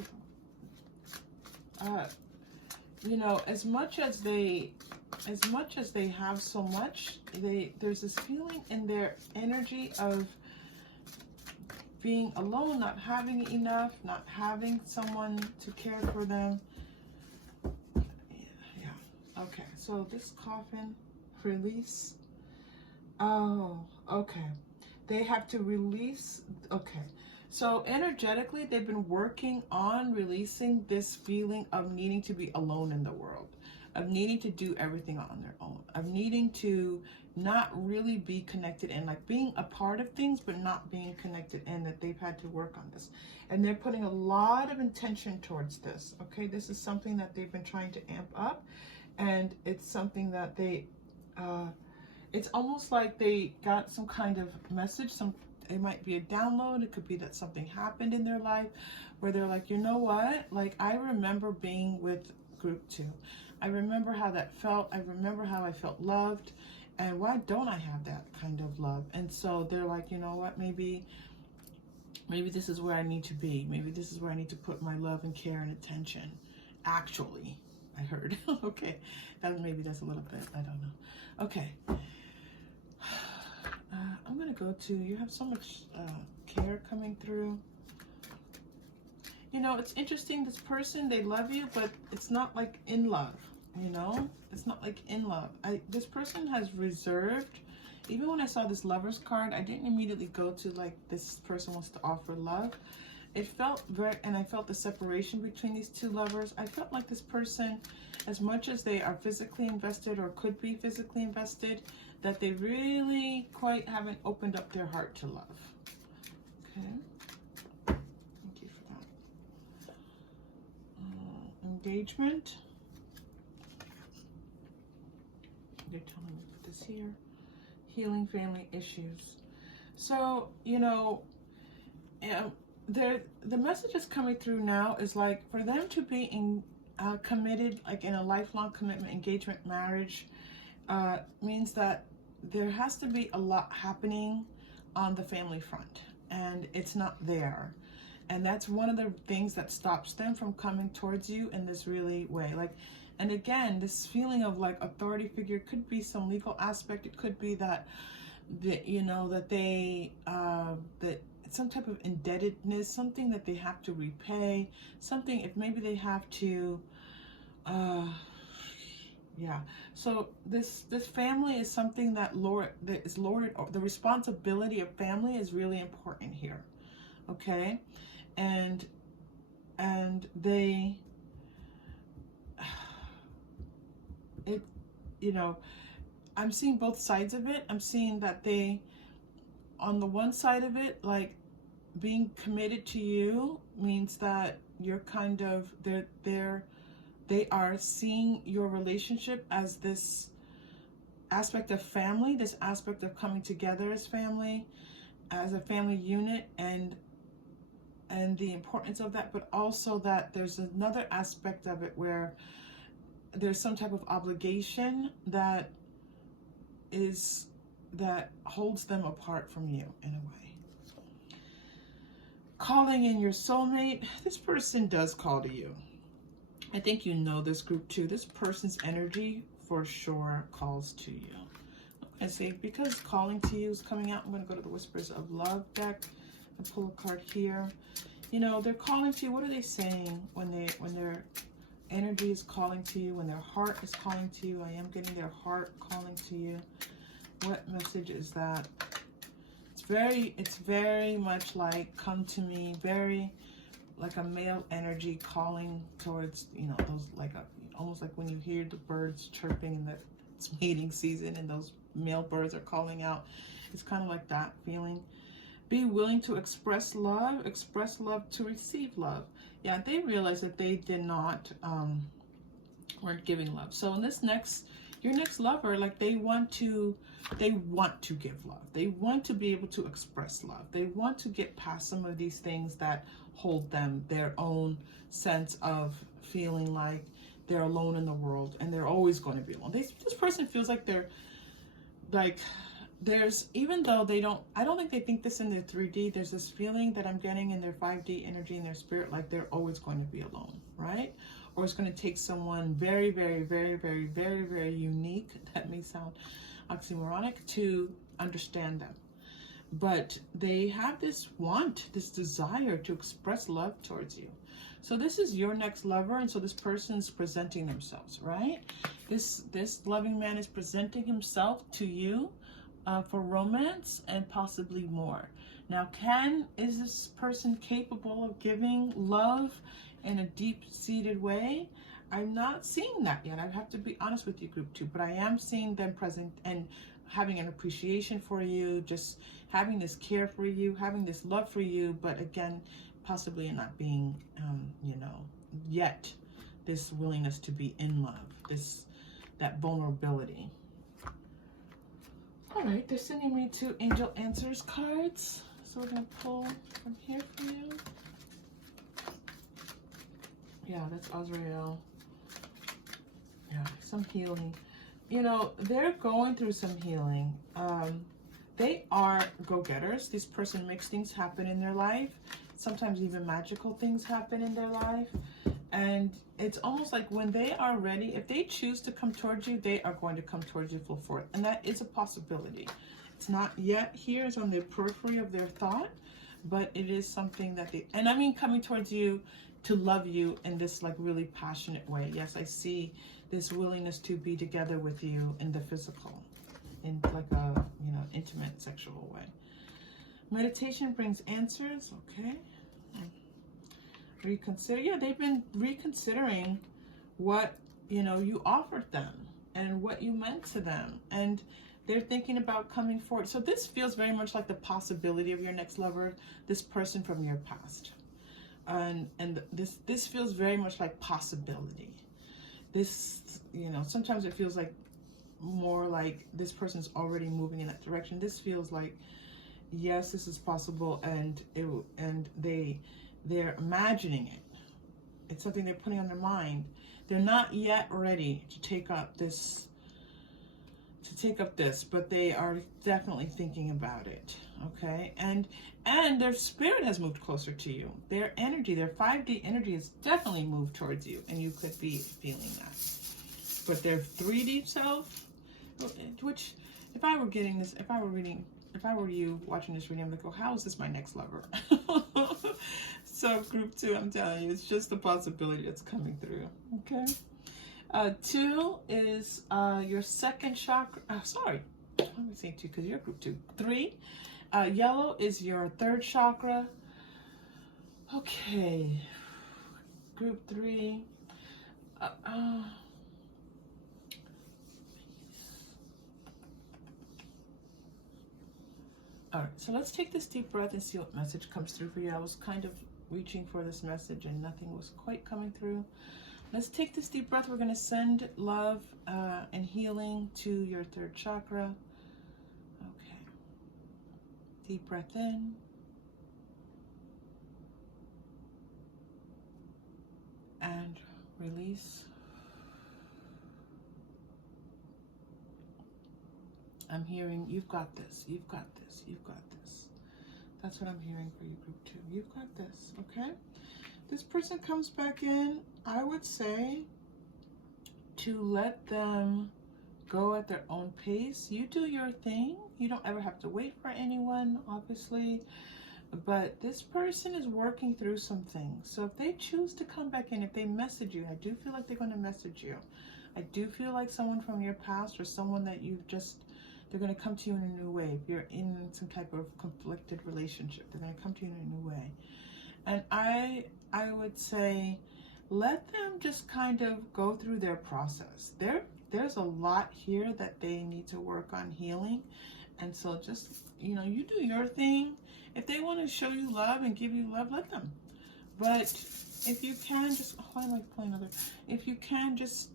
you know, as much as they have so much, there's this feeling in their energy of being alone, not having enough, not having someone to care for them. Yeah. Okay. So this coffin, release. Oh, okay. They have to release. Okay. So energetically, they've been working on releasing this feeling of needing to be alone in the world, of needing to do everything on their own, of needing to not really be connected in, like being a part of things, but not being connected in, that they've had to work on this. And they're putting a lot of intention towards this, okay? This is something that they've been trying to amp up, and it's something that they, it's almost like they got some kind of message, it might be a download, it could be that something happened in their life where they're like, you know what, like I remember being with group 2. I remember how that felt. I remember how I felt loved. And why don't I have that kind of love? And so they're like, you know what, maybe this is where I need to be. Maybe this is where I need to put my love and care and attention. Actually, I heard. Okay, maybe that's a little bit, I don't know. Okay. I'm going to go to, you have so much care coming through. You know, it's interesting, this person, they love you, but it's not like in love, you know? It's not like in love. This person has reserved. Even when I saw this Lover's card, I didn't immediately go to like, this person wants to offer love. It felt and I felt the separation between these two lovers. I felt like this person, as much as they are physically invested or could be physically invested, that they really quite haven't opened up their heart to love. Okay. Thank you for that. Engagement. They're telling me to put this here. Healing family issues. So, you know, the message is coming through now is like for them to be committed, like in a lifelong commitment, engagement, marriage, means that there has to be a lot happening on the family front, and it's not there. And that's one of the things that stops them from coming towards you in this really way. Like, and again, this feeling of like authority figure could be some legal aspect. It could be that you know, that they, that some type of indebtedness, something that they have to repay, something, if maybe they have to, yeah. So this family is something that is lowered. The responsibility of family is really important here. Okay. And they, you know, I'm seeing both sides of it. I'm seeing that they, on the one side of it, like being committed to you means that you're kind of, they are seeing your relationship as this aspect of family, this aspect of coming together as family, as a family unit, and and the importance of that, but also that there's another aspect of it where there's some type of obligation that holds them apart from you in a way. Calling in your soulmate. This person does call to you. I think you know this, group 2. This person's energy for sure calls to you. And see, because calling to you is coming out, I'm going to go to the Whispers of Love deck and pull a card here. You know, they're calling to you. What are they saying when their energy is calling to you, when their heart is calling to you? I am getting their heart calling to you. What message is that? It's very much like come to me, very like a male energy calling towards, you know, those like almost like when you hear the birds chirping in it's mating season and those male birds are calling out. It's kind of like that feeling. Be willing to express love to receive love. Yeah, they realize that they did not weren't giving love. So in your next lover, like they want to give love. They want to be able to express love. They want to get past some of these things that hold them, their own sense of feeling like they're alone in the world and they're always going to be alone. This person feels like they're like, even though I don't think they think this in their 3D, there's this feeling that I'm getting in their 5D energy, in their spirit, like they're always going to be alone, right? Or it's going to take someone very, very, very, very, very, very unique, that may sound oxymoronic, to understand them. But they have this this desire to express love towards you. So this is your next lover, and so this person's presenting themselves, right? This loving man is presenting himself to you for romance and possibly more. Now, is this person capable of giving love in a deep-seated way? I'm not seeing that yet. I have to be honest with you, group 2, but I am seeing them present and having an appreciation for you, just having this care for you, having this love for you, but again, possibly not being, yet this willingness to be in love, that vulnerability. All right, they're sending me 2 Angel Answers cards. So we're going to pull from here for you. Yeah, that's Azrael. Yeah, some healing. You know, they're going through some healing. They are go-getters. This person makes things happen in their life. Sometimes even magical things happen in their life. And it's almost like when they are ready, if they choose to come towards you, they are going to come towards you full force. And that is a possibility. It's not yet here, it's on the periphery of their thought, but it is something that and I mean coming towards you to love you in this like really passionate way. Yes, I see this willingness to be together with you in the physical, in like a, intimate sexual way. Meditation brings answers, okay. Reconsider. Yeah, they've been reconsidering what you offered them and what you meant to them, and they're thinking about coming forward. So this feels very much like the possibility of your next lover, this person from your past, and this feels very much like possibility. This, sometimes it feels like more like this person's already moving in that direction. This feels like, yes, this is possible, and they're imagining it. It's something they're putting on their mind. They're not yet ready to take up this, but they are definitely thinking about it, okay? And their spirit has moved closer to you. Their energy, their 5D energy has definitely moved towards you, and you could be feeling that. But their 3D self, which if I were you watching this reading, I'm like, oh, how is this my next lover? So group 2, I'm telling you, it's just the possibility that's coming through, okay? 2 is your second chakra. Sorry, let me say 2 because you're group 2. 3, yellow is your third chakra. Okay, group 3. All right, so let's take this deep breath and see what message comes through for you. I was kind of reaching for this message and nothing was quite coming through. Let's take this deep breath. We're going to send love and healing to your third chakra. Okay. Deep breath in. Release. I'm hearing, you've got this, you've got this, you've got this. That's what I'm hearing for you, group 2. You've got this, okay? This person comes back in, I would say to let them go at their own pace. You do your thing. You don't ever have to wait for anyone, obviously. But this person is working through some things. So if they choose to come back in, if they message you, I do feel like they're going to message you. I do feel like someone from your past or someone that you've just, they're going to come to you in a new way. If you're in some type of conflicted relationship, they're going to come to you in a new way. And I would say, let them just kind of go through their process. There's a lot here that they need to work on healing. And so just, you know, you do your thing. If they want to show you love and give you love, let them. But if you can just, why am I playing another? If you can just,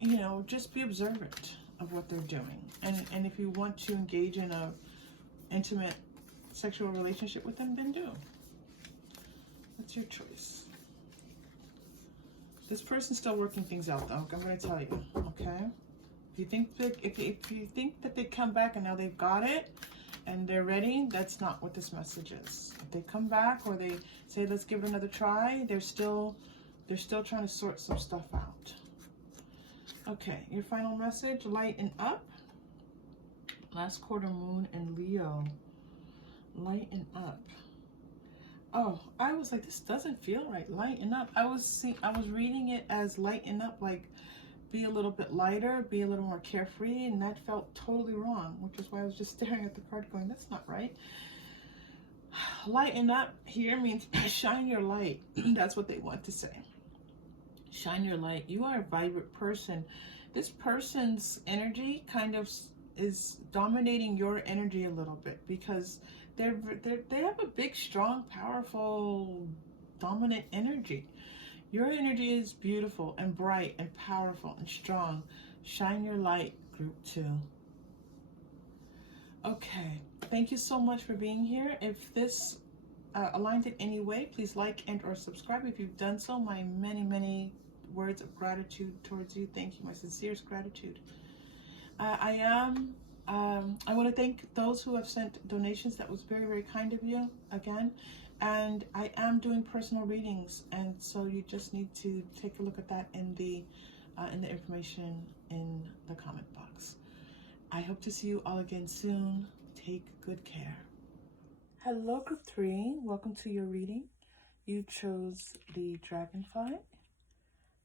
you know, just be observant of what they're doing. And if you want to engage in a intimate sexual relationship with them, then do. That's your choice. This person's still working things out, though. I'm going to tell you, okay? If you think that they come back and now they've got it and they're ready, that's not what this message is. If they come back or they say let's give it another try, they're still trying to sort some stuff out. Okay, your final message: lighten up. Last quarter moon in Leo. Lighten up. Oh, I was like, this doesn't feel right. Lighten up. I was reading it as lighten up, like be a little bit lighter, be a little more carefree, and that felt totally wrong, which is why I was just staring at the card going, that's not right. Lighten up here means shine your light. That's what they want to say. Shine your light. You are a vibrant person. This person's energy kind of is dominating your energy a little bit because they have a big, strong, powerful, dominant energy. Your energy is beautiful and bright and powerful and strong. Shine your light, group 2. Okay, thank you so much for being here. If this aligned in any way, please like and or subscribe. If you've done so, my many words of gratitude towards you. Thank you, my sincerest gratitude. I want to thank those who have sent donations. That was very kind of you again. And I am doing personal readings, and so you just need to take a look at that in the information in the comment box. I hope to see you all again soon. Take good care. Hello, group 3. Welcome to your reading. You chose the dragonfly,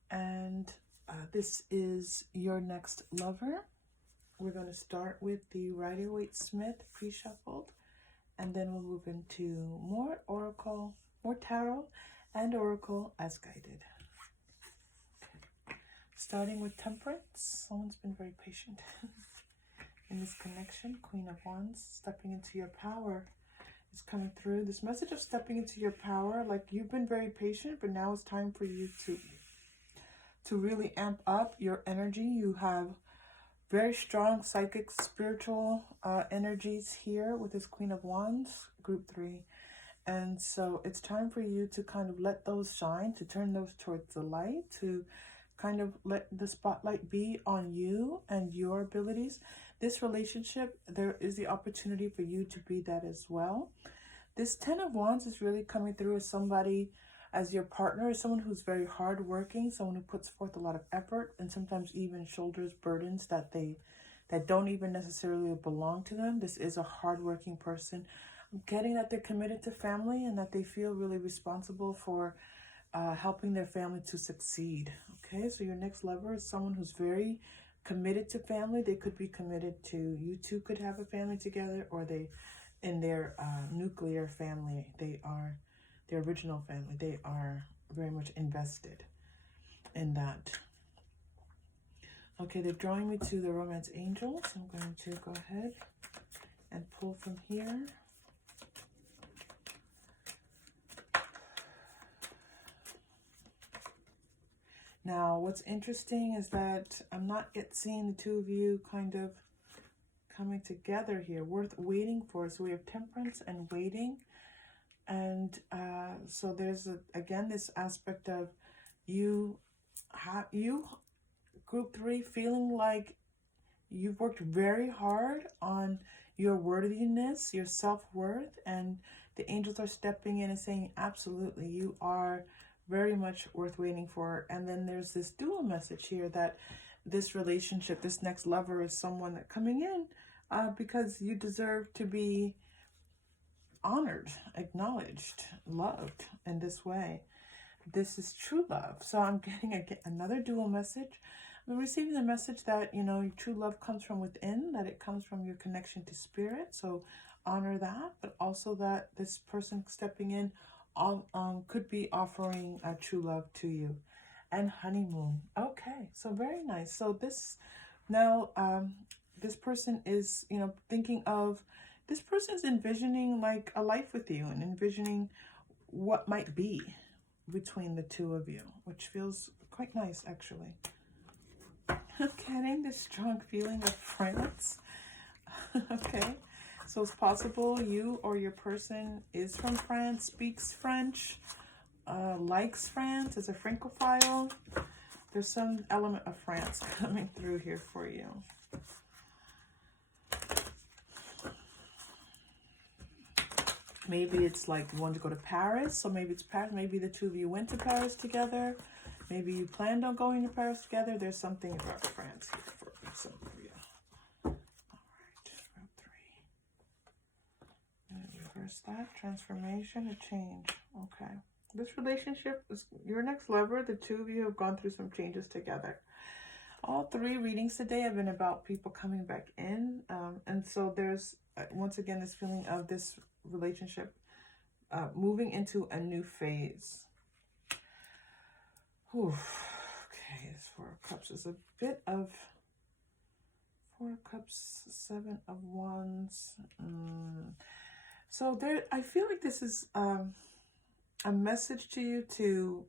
and this is your next lover. We're going to start with the Rider-Waite-Smith pre-shuffled, and then we'll move into more oracle, more tarot, and oracle as guided. Okay. Starting with Temperance. Someone's been very patient in this connection. Queen of Wands, stepping into your power is coming through. This message of stepping into your power, like you've been very patient, but now it's time for you to really amp up your energy. You have very strong psychic, spiritual energies here with this Queen of Wands, group 3. And so it's time for you to kind of let those shine, to turn those towards the light, to kind of let the spotlight be on you and your abilities. This relationship, there is the opportunity for you to be that as well. This 10 of Wands is really coming through as somebody, as your partner, is someone who's very hardworking, someone who puts forth a lot of effort and sometimes even shoulders burdens that don't even necessarily belong to them. This is a hardworking person. I'm getting that they're committed to family and that they feel really responsible for helping their family to succeed. Okay, so your next lover is someone who's very committed to family. They could be committed to, you two could have a family together, or they, in their nuclear family, they are their original family. They are very much invested in that. Okay, they're drawing me to the Romance Angels. I'm going to go ahead and pull from here. Now, what's interesting is that I'm not yet seeing the two of you kind of coming together here, worth waiting for. So we have Temperance and waiting. And so there's, again, this aspect of you, group 3, feeling like you've worked very hard on your worthiness, your self-worth, and the angels are stepping in and saying, absolutely, you are very much worth waiting for. And then there's this dual message here that this relationship, this next lover, is someone that coming in because you deserve to be honored, acknowledged, loved in this way. This is true love. So I'm getting another dual message. I'm receiving the message that, you know, true love comes from within, that it comes from your connection to spirit. So honor that, but also that this person stepping in could be offering a true love to you. And honeymoon. Okay, so very nice. So this now, this person is, you know, thinking of, this person's envisioning like a life with you and envisioning what might be between the two of you, which feels quite nice, actually. I'm getting this strong feeling of France. Okay, so it's possible you or your person is from France, speaks French, likes France, is a Francophile. There's some element of France coming through here for you. Maybe it's like you want to go to Paris, so maybe it's Paris. Maybe the two of you went to Paris together. Maybe you planned on going to Paris together. There's something about France here for some of you. All right, round 3. And reverse that. Transformation, a change. Okay. This relationship is your next lover. The two of you have gone through some changes together. All 3 readings today have been about people coming back in. And so there's, once again, this feeling of this relationship moving into a new phase. Whew. Okay, this 4 of Cups is a bit of 4 of Cups, 7 of Wands. So there, I feel like this is a message to you to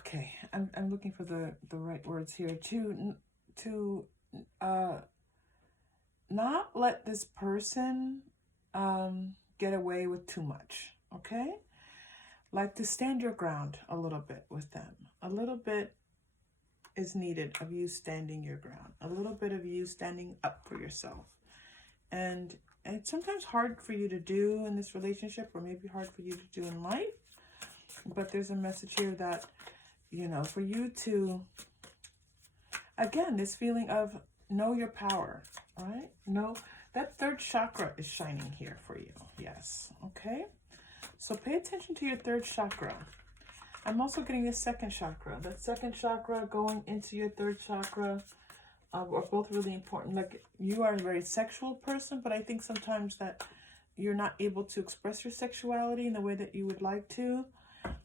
okay, I'm looking for the right words here, to not let this person get away with too much. Okay, like to stand your ground a little bit with them. A little bit is needed of you standing your ground, a little bit of you standing up for yourself. And it's sometimes hard for you to do in this relationship, or maybe hard for you to do in life. But there's a message here that, you know, for you to, again, this feeling of know your power, right? Know that 3rd chakra is shining here for you. Yes. Okay. So pay attention to your 3rd chakra. I'm also getting your 2nd chakra. That 2nd chakra going into your 3rd chakra are both really important. Like, you are a very sexual person, but I think sometimes that you're not able to express your sexuality in the way that you would like to.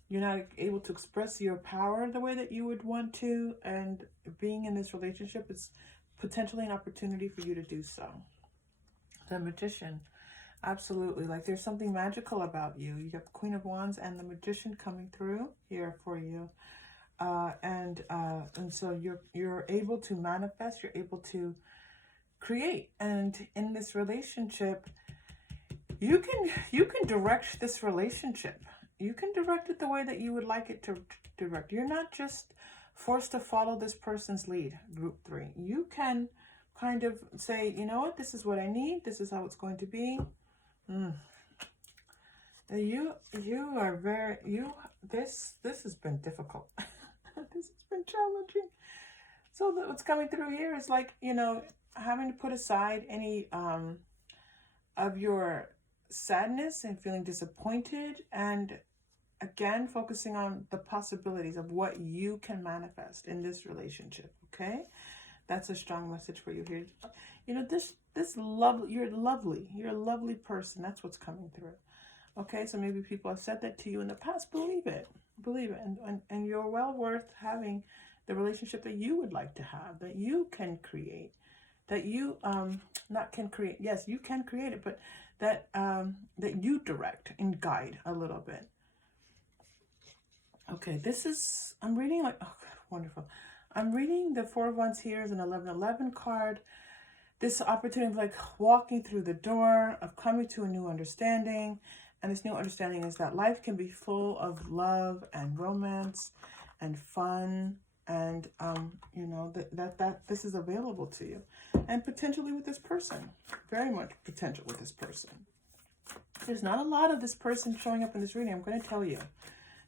You're not able to express your power the way that you would want to. And being in this relationship is potentially an opportunity for you to do so. The Magician. Absolutely. Like, there's something magical about you. You got the Queen of Wands and the Magician coming through here for you. And so you're able to manifest, you're able to create. And in this relationship, you can direct this relationship. You can direct it the way that you would like it to direct. You're not just forced to follow this person's lead, group 3. You can kind of say, you know what, this is what I need, this is how it's going to be. You are very, this has been difficult. This has been challenging. So what's coming through here is like, you know, having to put aside any of your sadness and feeling disappointed, and again focusing on the possibilities of what you can manifest in this relationship. Okay, that's a strong message for you here. You know, this love, you're a lovely person. That's what's coming through. Okay, so maybe people have said that to you in the past. Believe it, and you're well worth having the relationship that you would like to have, that you can create, that you not can create. Yes, you can create it, but that that you direct and guide a little bit. Okay, this is, I'm reading like, oh God, wonderful. I'm reading the Four of Wands here is an 1111 card. This opportunity of like walking through the door, of coming to a new understanding. And this new understanding is that life can be full of love and romance and fun. And, you know, that this is available to you. And potentially with this person. Very much potential with this person. There's not a lot of this person showing up in this reading. I'm going to tell you.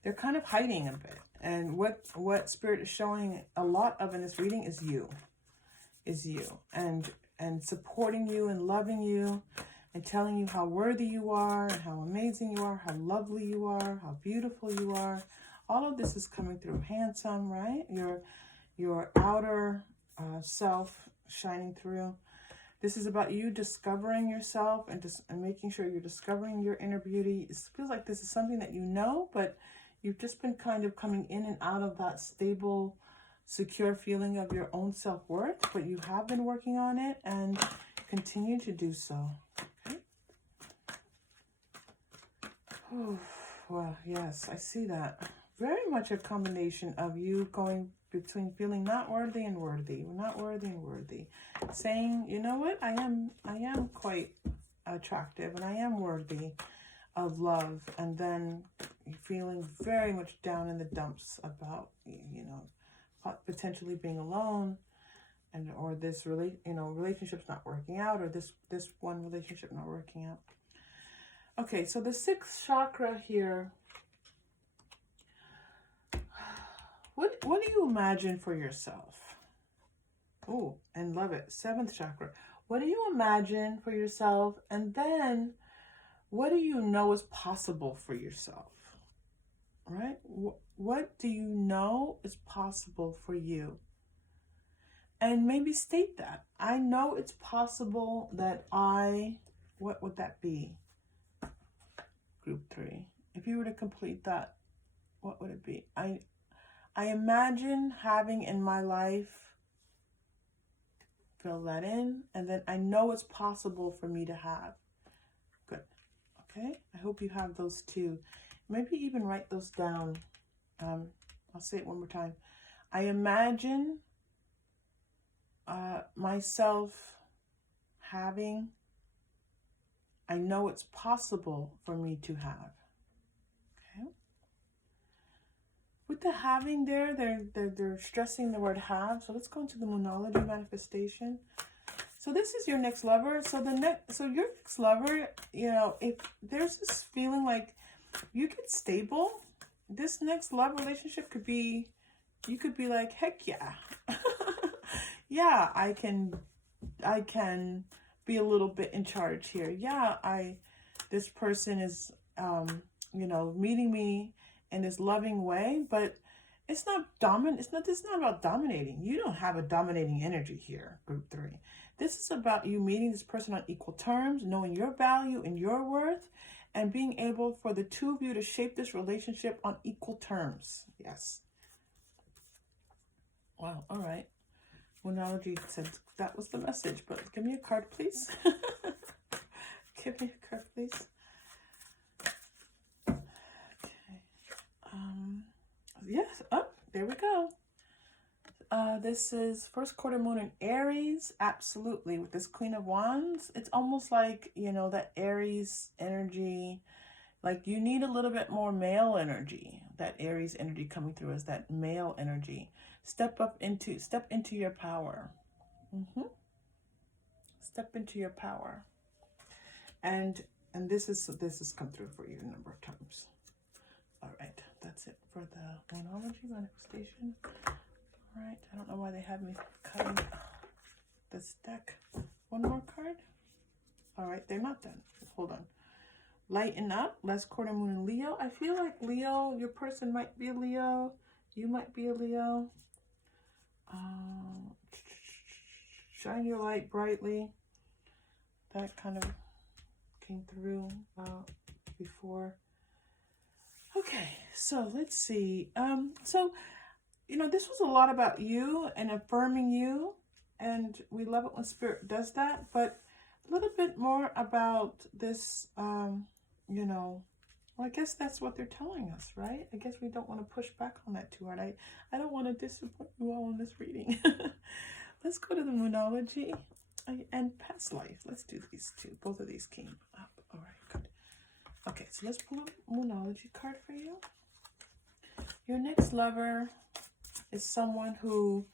They're kind of hiding a bit. And what Spirit is showing a lot of in this reading is you. And supporting you and loving you and telling you how worthy you are and how amazing you are, how lovely you are, how beautiful you are. All of this is coming through. Handsome, right? Your outer self shining through. This is about you discovering yourself and making sure you're discovering your inner beauty. It feels like this is something that you know, but you've just been kind of coming in and out of that stable, secure feeling of your own self-worth, but you have been working on it and continue to do so. Okay. Oh, well, yes, I see that. Very much a combination of you going between feeling not worthy and worthy, not worthy and worthy, saying, you know what, I am quite attractive and I am worthy of love, and then feeling very much down in the dumps about, you know, potentially being alone, and or this relationship's not working out, or this one relationship not working out. Okay, so the 6th chakra here. What do you imagine for yourself? Oh, and love it. 7th chakra. What do you imagine for yourself? And then what do you know is possible for yourself? Right? What do you know is possible for you? And maybe state that. I know it's possible that what would that be? Group 3. If you were to complete that, what would it be? I imagine having in my life, fill that in, and then I know it's possible for me to have. Good. Okay, I hope you have those too. Maybe even write those down. I'll say it one more time. I imagine myself having, I know it's possible for me to have. Okay. With the having there, they're stressing the word have. So let's go into the Moonology manifestation. So this is your next lover. So your next lover, you know, if there's this feeling like you get stable, this next love relationship could be, you could be like, heck yeah. Yeah, I can be a little bit in charge here. Yeah, this person is, you know, meeting me in this loving way, but it's not dominant. This is not about dominating. You don't have a dominating energy here, group 3. This is about you meeting this person on equal terms, knowing your value and your worth, and being able for the two of you to shape this relationship on equal terms. Yes. Wow. All right. Moonology said that was the message, but give me a card, please. Give me a card, please. Okay. Yes. Oh, there we go. This is first quarter moon in Aries. Absolutely. With this Queen of Wands, it's almost like, you know, that Aries energy. Like you need a little bit more male energy. That Aries energy coming through as that male energy. Step into your power. Step into your power. And this has come through for you a number of times. All right, that's it for the Moonology manifestation. All right, I don't know why they have me cutting this deck. One more card. All right, they're not done. Hold on. Lighten up. Last quarter moon in Leo. I feel like Leo, your person might be a Leo. You might be a Leo. Shine your light brightly. That kind of came through before. Okay, so let's see. So, you know, this was a lot about you and affirming you. And we love it when Spirit does that. But a little bit more about this, you know, Well, I guess that's what they're telling us, right? I guess we don't want to push back on that too hard. I don't want to disappoint you all in this reading. Let's go to the Moonology and past life. Let's do these two. Both of these came up. All right, good. Okay, so let's pull a Moonology card for you. Your next lover is someone who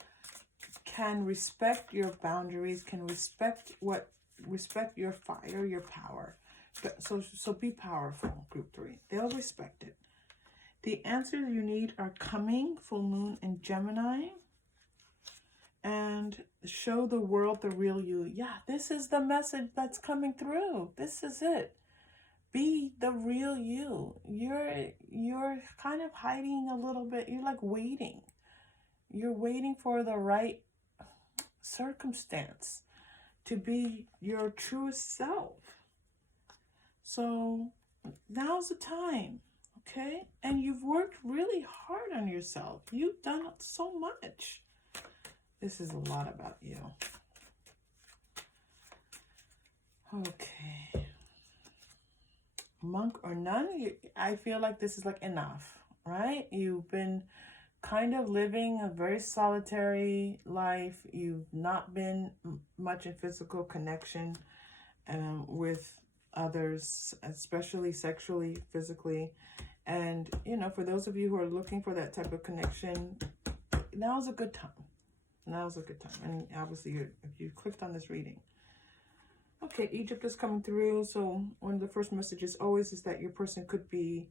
can respect your boundaries, can respect your fire, your power. So be powerful, group 3. They'll respect it. The answers you need are coming, full moon in Gemini. And show the world the real you. Yeah, this is the message that's coming through. This is it. Be the real you. You're kind of hiding a little bit. You're like waiting. You're waiting for the right circumstance to be your truest self. So now's the time, okay? And you've worked really hard on yourself. You've done so much. This is a lot about you. Okay. Monk or nun, I feel like this is like enough, right? You've been kind of living a very solitary life. You've not been much in physical connection with others, especially sexually, physically. And, you know, for those of you who are looking for that type of connection, now's a good time. Now's a good time. And obviously, if you clicked on this reading. Okay, Egypt is coming through. So one of the first messages always is that your person could be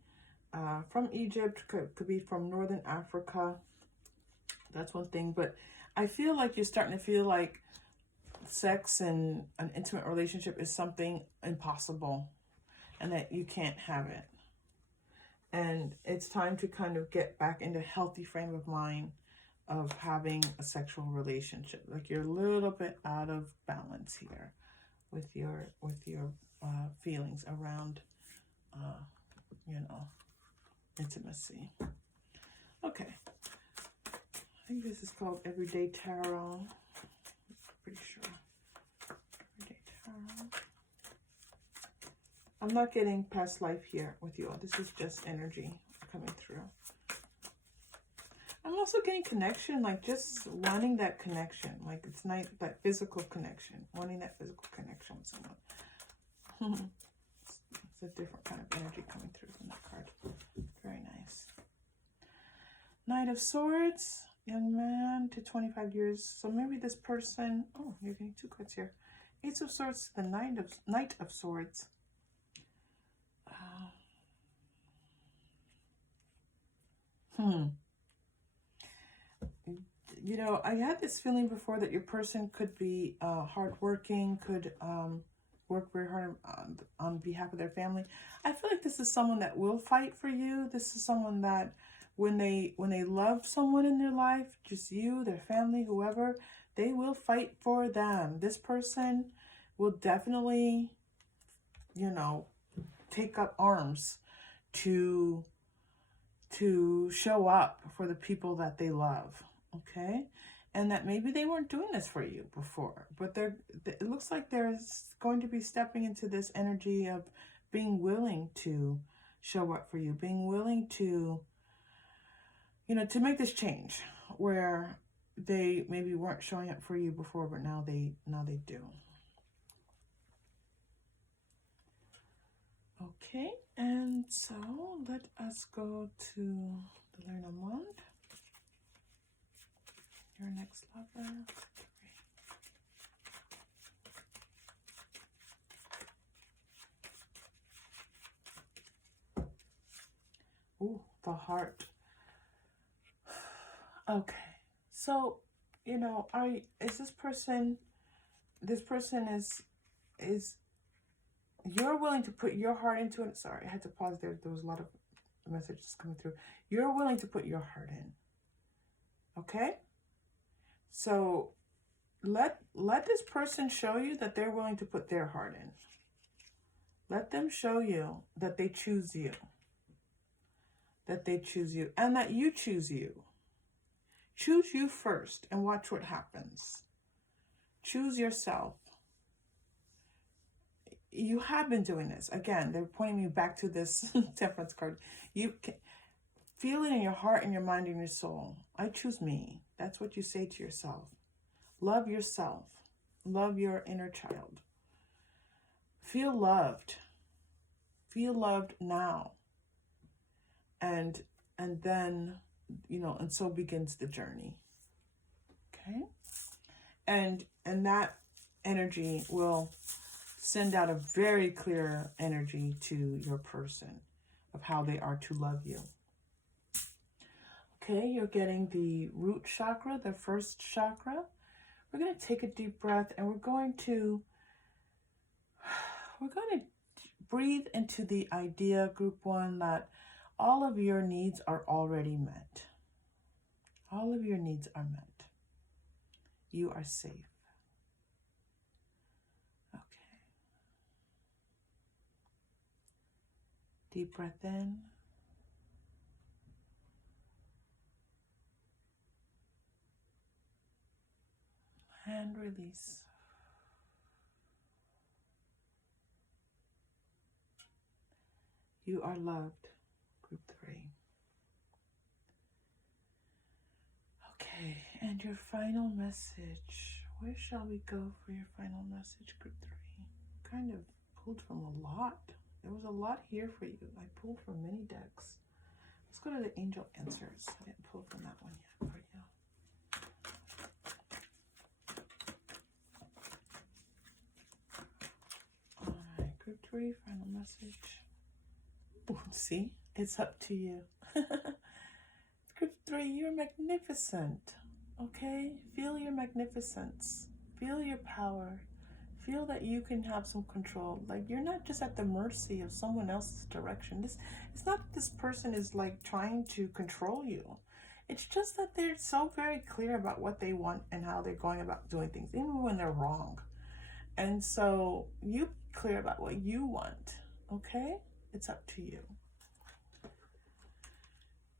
from Egypt, could be from Northern Africa. That's one thing. But I feel like you're starting to feel like sex and an intimate relationship is something impossible and that you can't have it. And it's time to kind of get back into a healthy frame of mind of having a sexual relationship. Like you're a little bit out of balance here with your feelings around, intimacy. Okay. I think this is called Everyday Tarot. Pretty sure. Everyday Tarot. I'm not getting past life here with you all. This is just energy coming through. I'm also getting connection, like just wanting that connection. Like it's not that physical connection. Wanting that physical connection with someone. It's a different kind of energy coming through from that card. Very nice. Knight of Swords. Young man to 25 years. So maybe this person... Oh, you're getting 2 cards here. Ace of Swords, the Knight of Swords. You know, I had this feeling before that your person could be hardworking, could work very hard on behalf of their family. I feel like this is someone that will fight for you. This is someone that when they love someone in their life, just you, their family, whoever, they will fight for them. This person will definitely, you know, take up arms to show up for the people that they love. Okay, and that maybe they weren't doing this for you before, but it looks like there's going to be stepping into this energy of being willing to show up for you, being willing to, you know, to make this change where they maybe weren't showing up for you before, but now they do. Okay, and so let us go to the Lenormand. Your next lover. Ooh, the heart. Okay, so you know, is this person is you're willing to put your heart into it. Sorry, I had to pause there. There was a lot of messages coming through. You're willing to put your heart in. Okay? So let this person show you that they're willing to put their heart in. Let them show you that they choose you. That they choose you and that you choose you. Choose you first and watch what happens. Choose yourself. you have been doing this. Again, they're pointing me back to this Temperance card. You can feel it in your heart and your mind and your soul. I choose me. That's what you say to yourself. Love yourself. Love your inner child. Feel loved. Feel loved now. And then, and so begins the journey. Okay? And that energy will send out a very clear energy to your person of how they are to love you. Okay, you're getting the root chakra, the first chakra. We're going to take a deep breath and we're going to breathe into the idea, group 1, that all of your needs are already met. All of your needs are met. You are safe. Okay. Deep breath in. And release. You are loved, group 3. Okay, and your final message. Where shall we go for your final message, group 3? Kind of pulled from a lot. There was a lot here for you. I pulled from many decks. Let's go to the angel answers. I didn't pull from that one yet for you. All right, group 3, final message. See, it's up to you. Group 3, you're magnificent. Okay, feel your magnificence. Feel your power. Feel that you can have some control. Like, you're not just at the mercy of someone else's direction. It's not that this person is like trying to control you. It's just that they're so very clear about what they want and how they're going about doing things, even when they're wrong. And so you be clear about what you want. Okay, it's up to you.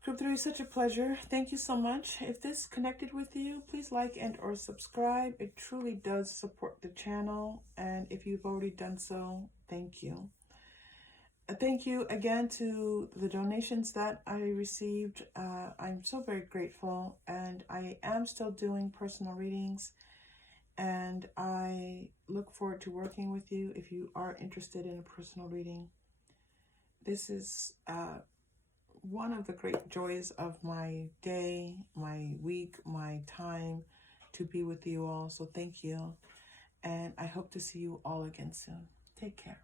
Group 3 is such a pleasure. Thank you so much. If this connected with you, please like and or subscribe. It truly does support the channel. And if you've already done so, thank you. Thank you again to the donations that I received. I'm so very grateful. And I am still doing personal readings. And I look forward to working with you if you are interested in a personal reading. This is one of the great joys of my day, my week, my time to be with you all. So thank you. And I hope to see you all again soon. Take care.